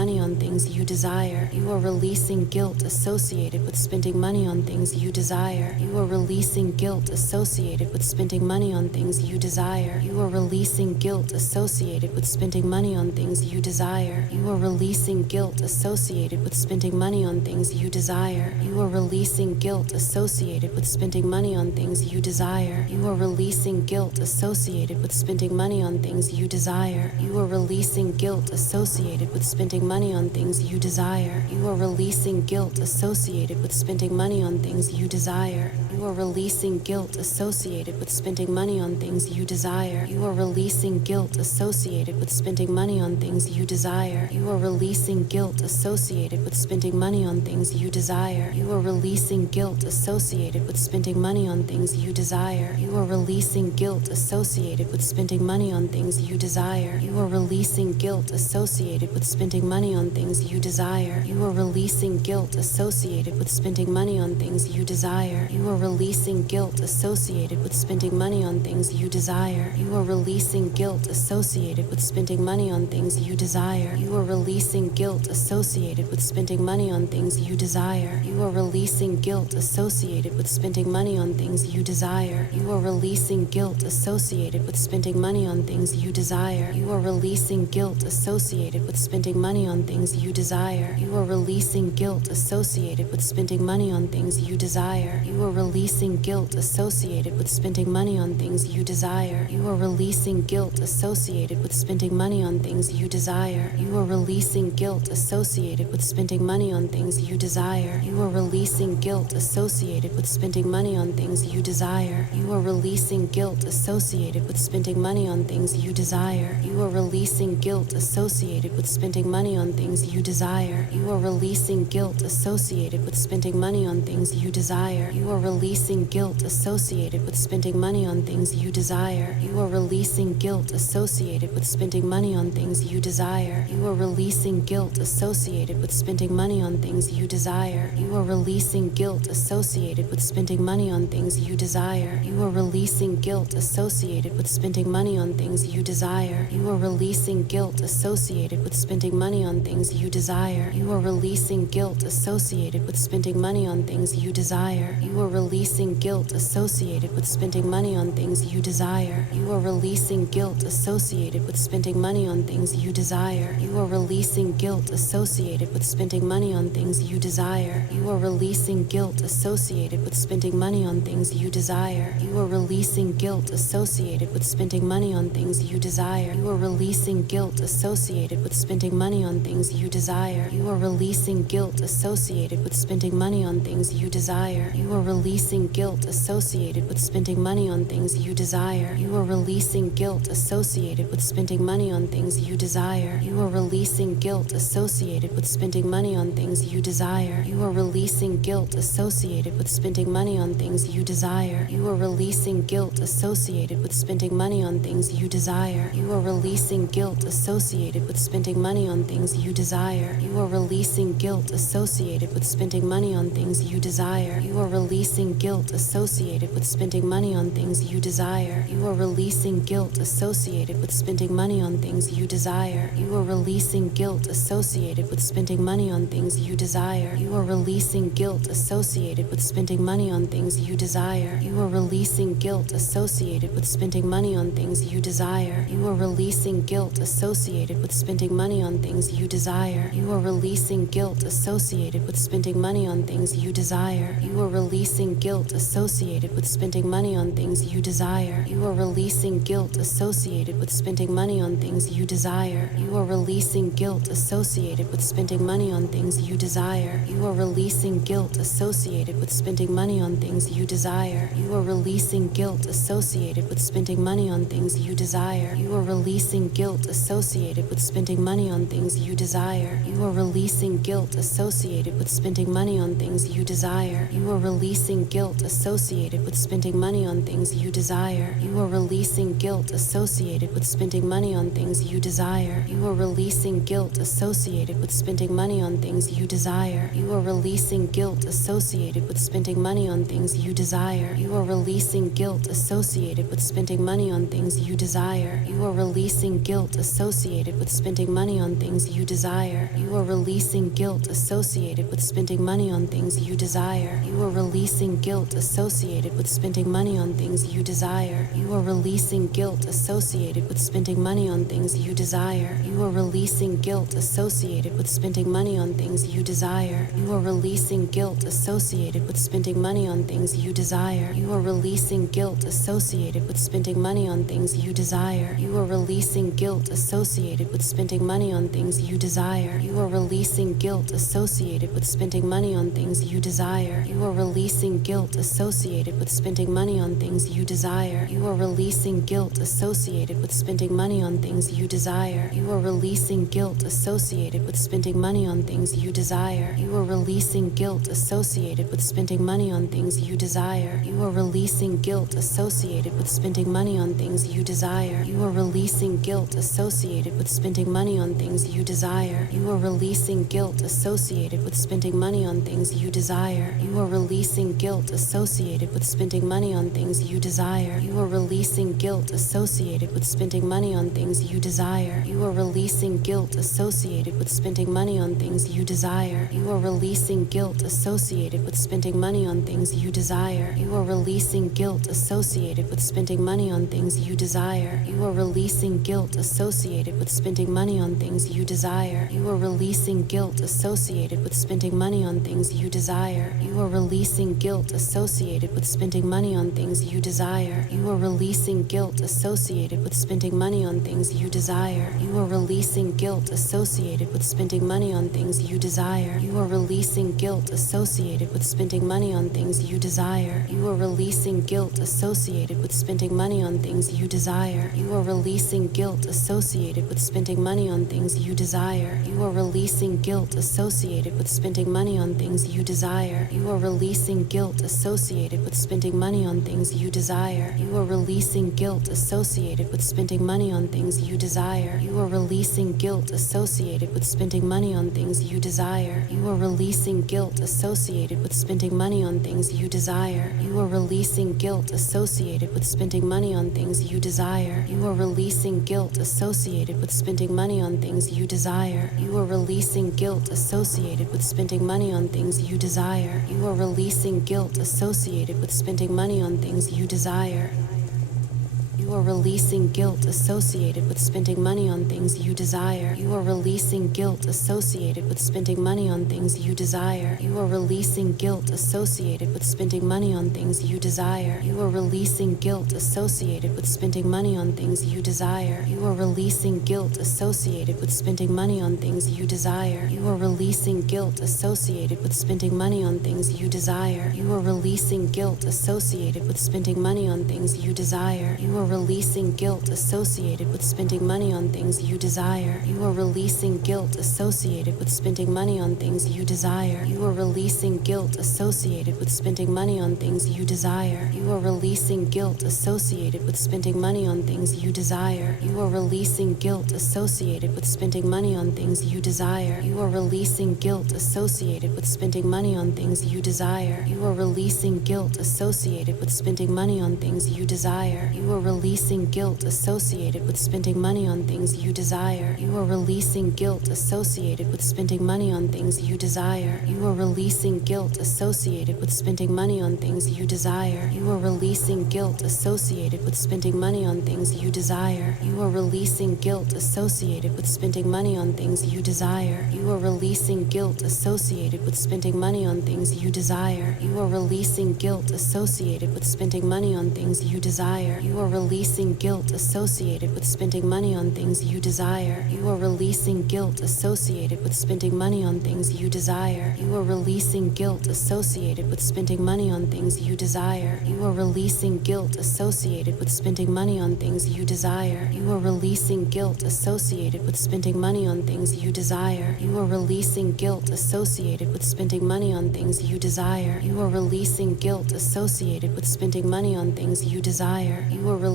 money on things you desire. You are releasing guilt associated with spending money on things you desire. You are releasing guilt associated with spending money on things you desire. You are releasing guilt associated with spending money on things you desire. You are releasing guilt associated with spending money on things you desire. You are releasing guilt associated with spending money on things you desire. You are releasing guilt associated with spending money on things you desire. You are releasing guilt associated with spending money on things you desire. You are releasing guilt associated with spending money on things you desire. You are releasing guilt associated with spending money on things you desire. You are releasing guilt associated with spending money on things you desire. You are releasing guilt associated with spending money on things you desire. You are releasing guilt associated with spending money on things you desire. You are releasing guilt associated with spending money on things you desire. You are releasing guilt associated with spending money on things you desire. You are releasing guilt associated with spending money on things you desire. You are releasing guilt associated with spending money on things you desire. You are releasing guilt associated with spending money on things you desire. You are releasing guilt associated with spending money on things you desire. You are releasing guilt associated with spending money on things you desire. You are releasing guilt associated with spending money on things you desire. You are releasing guilt associated with spending money on things you desire. You are releasing guilt associated with spending money on things you desire. You are releasing guilt associated with spending money on things you desire. You are releasing guilt associated with spending money on things you desire. You are releasing guilt associated with spending money on things you desire. You are releasing guilt associated with spending money on things you desire. You are releasing guilt associated with spending money on things you desire. You are releasing guilt associated with spending money on things you desire. You are releasing guilt associated with spending money on things you desire. You are releasing guilt associated with spending money on things you desire. You are releasing guilt associated with spending money on things you desire. You are releasing guilt associated with spending money on things you desire. You are releasing guilt associated with spending money on things you desire. You are releasing guilt associated with spending money on things you desire. You are releasing guilt associated with spending money on things you desire. You are releasing guilt associated with spending money on things you desire. You are releasing guilt associated with spending money on things you desire. You are releasing guilt associated with spending money on things you desire. You are releasing guilt associated with spending money on things you desire. You are releasing guilt associated with spending money on things you desire. You are releasing guilt associated with spending money on things you desire. You are releasing guilt associated with spending money on things you desire. You are releasing guilt associated with spending money on things you desire. You are releasing guilt associated with spending money on things you desire. You are releasing guilt associated with spending money on things you desire. You are releasing guilt associated with spending money on things you desire. You are releasing guilt associated with spending money on things you desire. You are releasing guilt associated with spending money on things you desire. You are releasing guilt associated with spending money on things you desire. You are releasing guilt associated with spending money on things you desire. You are releasing guilt associated with spending money on things you desire. You are releasing guilt associated with spending money on things you desire. You are releasing guilt associated with spending money on things you desire. You are releasing guilt associated with spending money on things you desire. You are releasing guilt associated with spending money on things you desire. You are releasing guilt associated with spending money on things you desire. You are releasing guilt associated with spending money on things you desire. You are releasing guilt associated with spending money on things you desire. You are releasing guilt associated with spending money on things you desire. You are releasing guilt associated with spending money on things you desire. You are releasing guilt associated with spending money on things you desire. You are releasing guilt associated with spending money on things you desire. You are releasing guilt associated with spending money on things you desire. You are releasing guilt associated with spending money on things you desire. You are releasing guilt associated with spending money on things you desire. You are releasing guilt associated with spending money on things you desire. You are releasing guilt associated with spending money on things you desire. You are releasing guilt associated with spending money on things you desire. You are releasing guilt associated with spending money on things you desire. You are releasing guilt associated with spending money on things you desire. You are releasing guilt associated with spending money on things you desire. You are releasing guilt associated with spending money on things you desire. You are releasing guilt associated with spending money on things you desire. You are releasing guilt associated with spending money on things you desire. You are releasing guilt associated with spending money on things you desire. You are releasing guilt associated with spending money on things you desire. You are releasing guilt associated with spending money on things you desire. You are releasing guilt associated with spending money on things you desire. You are releasing guilt associated with spending money on things you desire. You are releasing guilt associated with spending money on things you desire. You are releasing guilt associated with spending money on things you desire. You are releasing guilt associated with spending money on things you desire. You are releasing guilt associated with spending money on things you desire. You are releasing guilt associated with spending money on things you desire. You are releasing guilt associated with spending money on things you desire. You are releasing guilt associated with spending money on things you desire. You are releasing guilt associated with spending money on things you desire. You are releasing guilt associated with spending money on things you desire. You are releasing guilt associated with spending money on things you desire. You are releasing guilt associated with spending money on things you desire. You are releasing guilt associated with spending money on things you desire. You are releasing guilt associated with spending money on things you desire. You are releasing guilt associated with spending money on things you desire. You are releasing guilt associated with spending money on things you desire. You are releasing guilt associated with spending money on things you desire. You are releasing guilt associated with spending money on things you desire. You are releasing guilt associated with spending money on things you desire. You are releasing guilt associated with spending money on things you desire. You are releasing guilt associated with spending money on things you desire. You are releasing guilt associated with spending money on things you desire. You are releasing guilt associated with spending money on things you desire. You are releasing guilt associated with spending money on things you desire. You are releasing guilt associated with spending money on things you desire. You are releasing guilt associated with spending money on things you desire. You are releasing guilt associated with spending money on things you desire. You are releasing guilt associated with spending money on things you desire. You are releasing guilt associated with spending money on things you desire. You are releasing guilt associated with spending money on things you desire. You are releasing guilt associated with spending money on things you desire. You are releasing guilt associated with spending money on things you desire. You are releasing guilt associated with spending money on things you desire. You are releasing guilt associated with spending money on things you desire. You are releasing guilt associated with spending money on things you desire. You are releasing guilt associated with spending money on things you desire. You are releasing guilt associated with spending money on things you desire. You are releasing guilt associated with spending money on things you desire. You are releasing guilt associated with spending money on things you desire. You are releasing guilt associated with spending money on things you desire. You are releasing guilt associated with spending money on things you desire. You are releasing guilt associated with spending money on things you desire. You are releasing guilt associated with spending money on things you desire. You are releasing guilt associated with spending money on things you desire. You are releasing guilt associated with spending money on things you desire. You are releasing guilt associated with spending money on things you desire. You are releasing guilt associated with spending money on things you desire. You are releasing guilt associated with spending money on things you desire. You are releasing guilt associated with spending money on things you desire. You are releasing guilt associated with spending money on things you desire. You are releasing guilt associated with spending money on things you desire. You are releasing guilt associated with spending money on things you desire. You are releasing guilt associated with spending money on things you desire. You are releasing guilt associated with spending money on things you desire. You are releasing guilt associated with spending money on things you desire. You are releasing guilt associated with spending money on things you desire. You are releasing guilt associated with spending money on things you desire. You are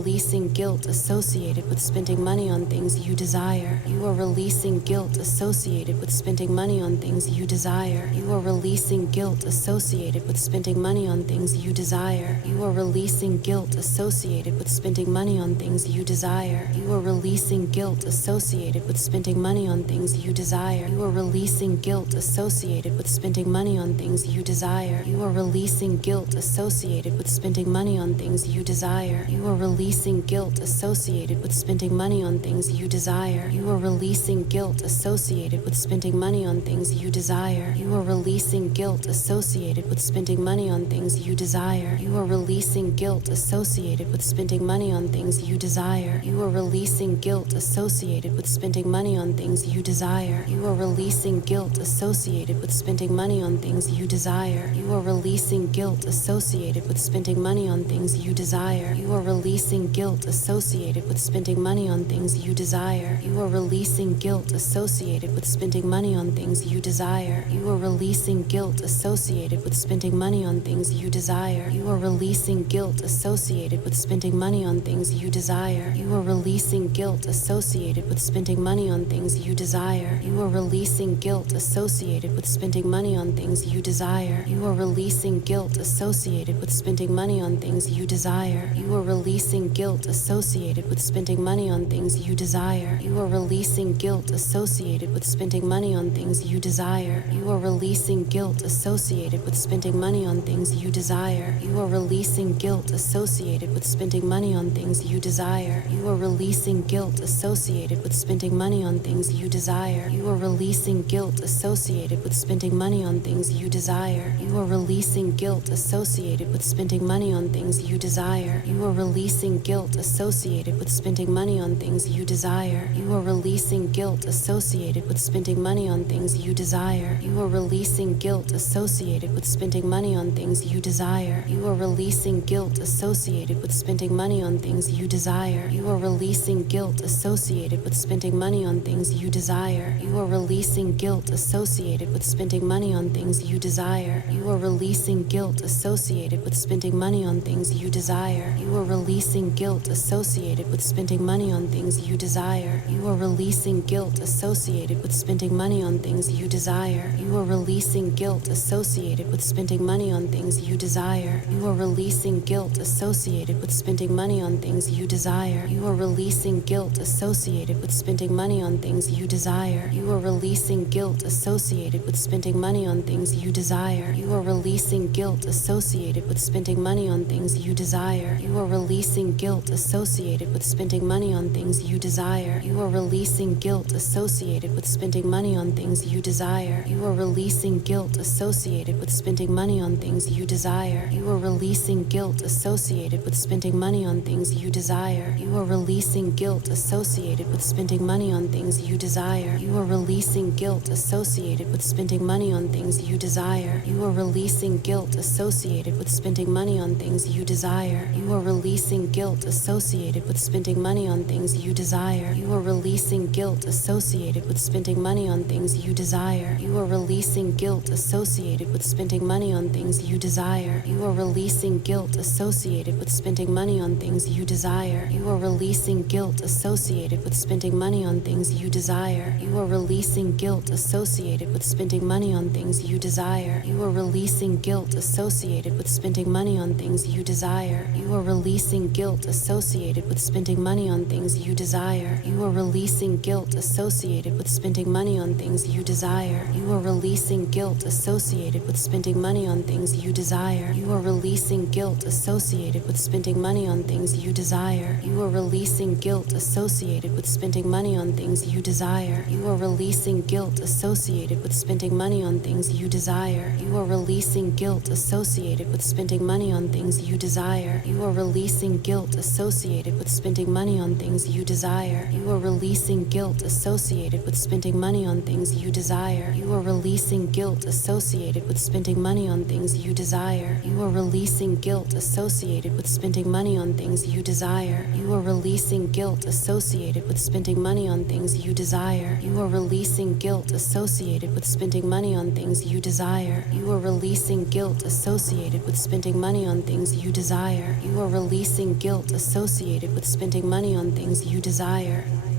releasing guilt associated with spending money on things you desire. You are releasing guilt associated with spending money on things you desire. You are releasing guilt associated with spending money on things you desire. You are releasing guilt associated with spending money on things you desire. You are releasing guilt associated with spending money on things you desire. You are releasing guilt associated with spending money on things you desire. You are releasing guilt associated with spending money on things you desire. You are releasing guilt associated with spending money on things you desire. You are releasing guilt associated with spending money on things you desire. You are releasing guilt associated with spending money on things you desire. You are releasing guilt associated with spending money on things you desire. You are releasing guilt associated with spending money on things you desire. You are releasing guilt associated with spending money on things you desire. You are releasing guilt associated with spending money on things you desire. You are releasing guilt associated with spending money on things you desire. You are releasing guilt associated with spending money on things you desire. You are releasing guilt associated with spending money on things you desire. You are releasing guilt associated with spending money on things you desire. You are releasing guilt associated with spending money on things you desire. You are releasing guilt associated with spending money on things you desire. You are releasing guilt associated with spending money on things you desire. You are releasing guilt associated with spending money on things you desire. You are releasing guilt associated with spending money on things you desire. You are releasing guilt associated with spending money on things you desire. You are releasing guilt associated with spending money on things you desire. You are releasing guilt associated with spending money on things you desire. You are releasing guilt associated with spending money on things you desire. You are releasing guilt associated with spending money on things you desire. You are releasing guilt associated with spending money on things you desire. You are releasing guilt associated with spending money on things you desire. You are releasing guilt associated with spending money on things you desire. You are releasing guilt associated with spending money on things you desire. You are releasing guilt associated with spending money on things you desire. You are releasing guilt associated with spending money on things you desire. You are releasing guilt associated with spending money on things you desire. You are releasing guilt associated with spending money on things you desire. You are releasing guilt associated with spending money on things you desire. You are releasing guilt associated with spending money on things you desire. You are releasing guilt associated with spending money on things you desire. You are releasing guilt associated with spending money on things you desire. You are releasing guilt associated with spending money on things you desire. You are releasing guilt associated with spending money on things you desire. You are releasing guilt associated with spending money on things you desire. You are releasing guilt associated with spending money on things you desire. You are releasing guilt associated with spending money on things you desire. You are releasing guilt associated with spending money on things you desire. You are releasing guilt associated with spending money on things you desire. You are releasing guilt associated with spending money on things you desire. You are releasing guilt associated with spending money on things you desire. You are releasing guilt associated with spending money on things you desire. You are releasing guilt associated with spending money on things you desire. You are releasing guilt associated with spending money on things you desire. You are releasing guilt associated with spending money on things you desire. You are releasing guilt associated with spending money on things you desire. You are releasing guilt associated with spending money on things you desire. You are releasing guilt associated with spending money on things you desire. You are releasing guilt associated with spending money on things you desire. You are releasing guilt associated with spending money on things you desire. You are releasing guilt associated with spending money on things you desire. You are releasing guilt associated with spending money on things you desire. You are releasing guilt associated with spending money on things you desire. You are releasing guilt associated with spending money on things you desire. You are releasing guilt associated with spending money on things you desire. You are releasing guilt associated with spending money on things you desire. You are releasing guilt associated with spending money on things you desire. You are releasing guilt associated with spending money on things you desire. You are releasing guilt associated with spending money on things you desire. You are releasing guilt associated with spending money on things you desire. You are releasing guilt associated with spending money on things you desire. You are releasing guilt associated with spending money on things you desire. You are releasing guilt guilt associated with spending money on things you desire.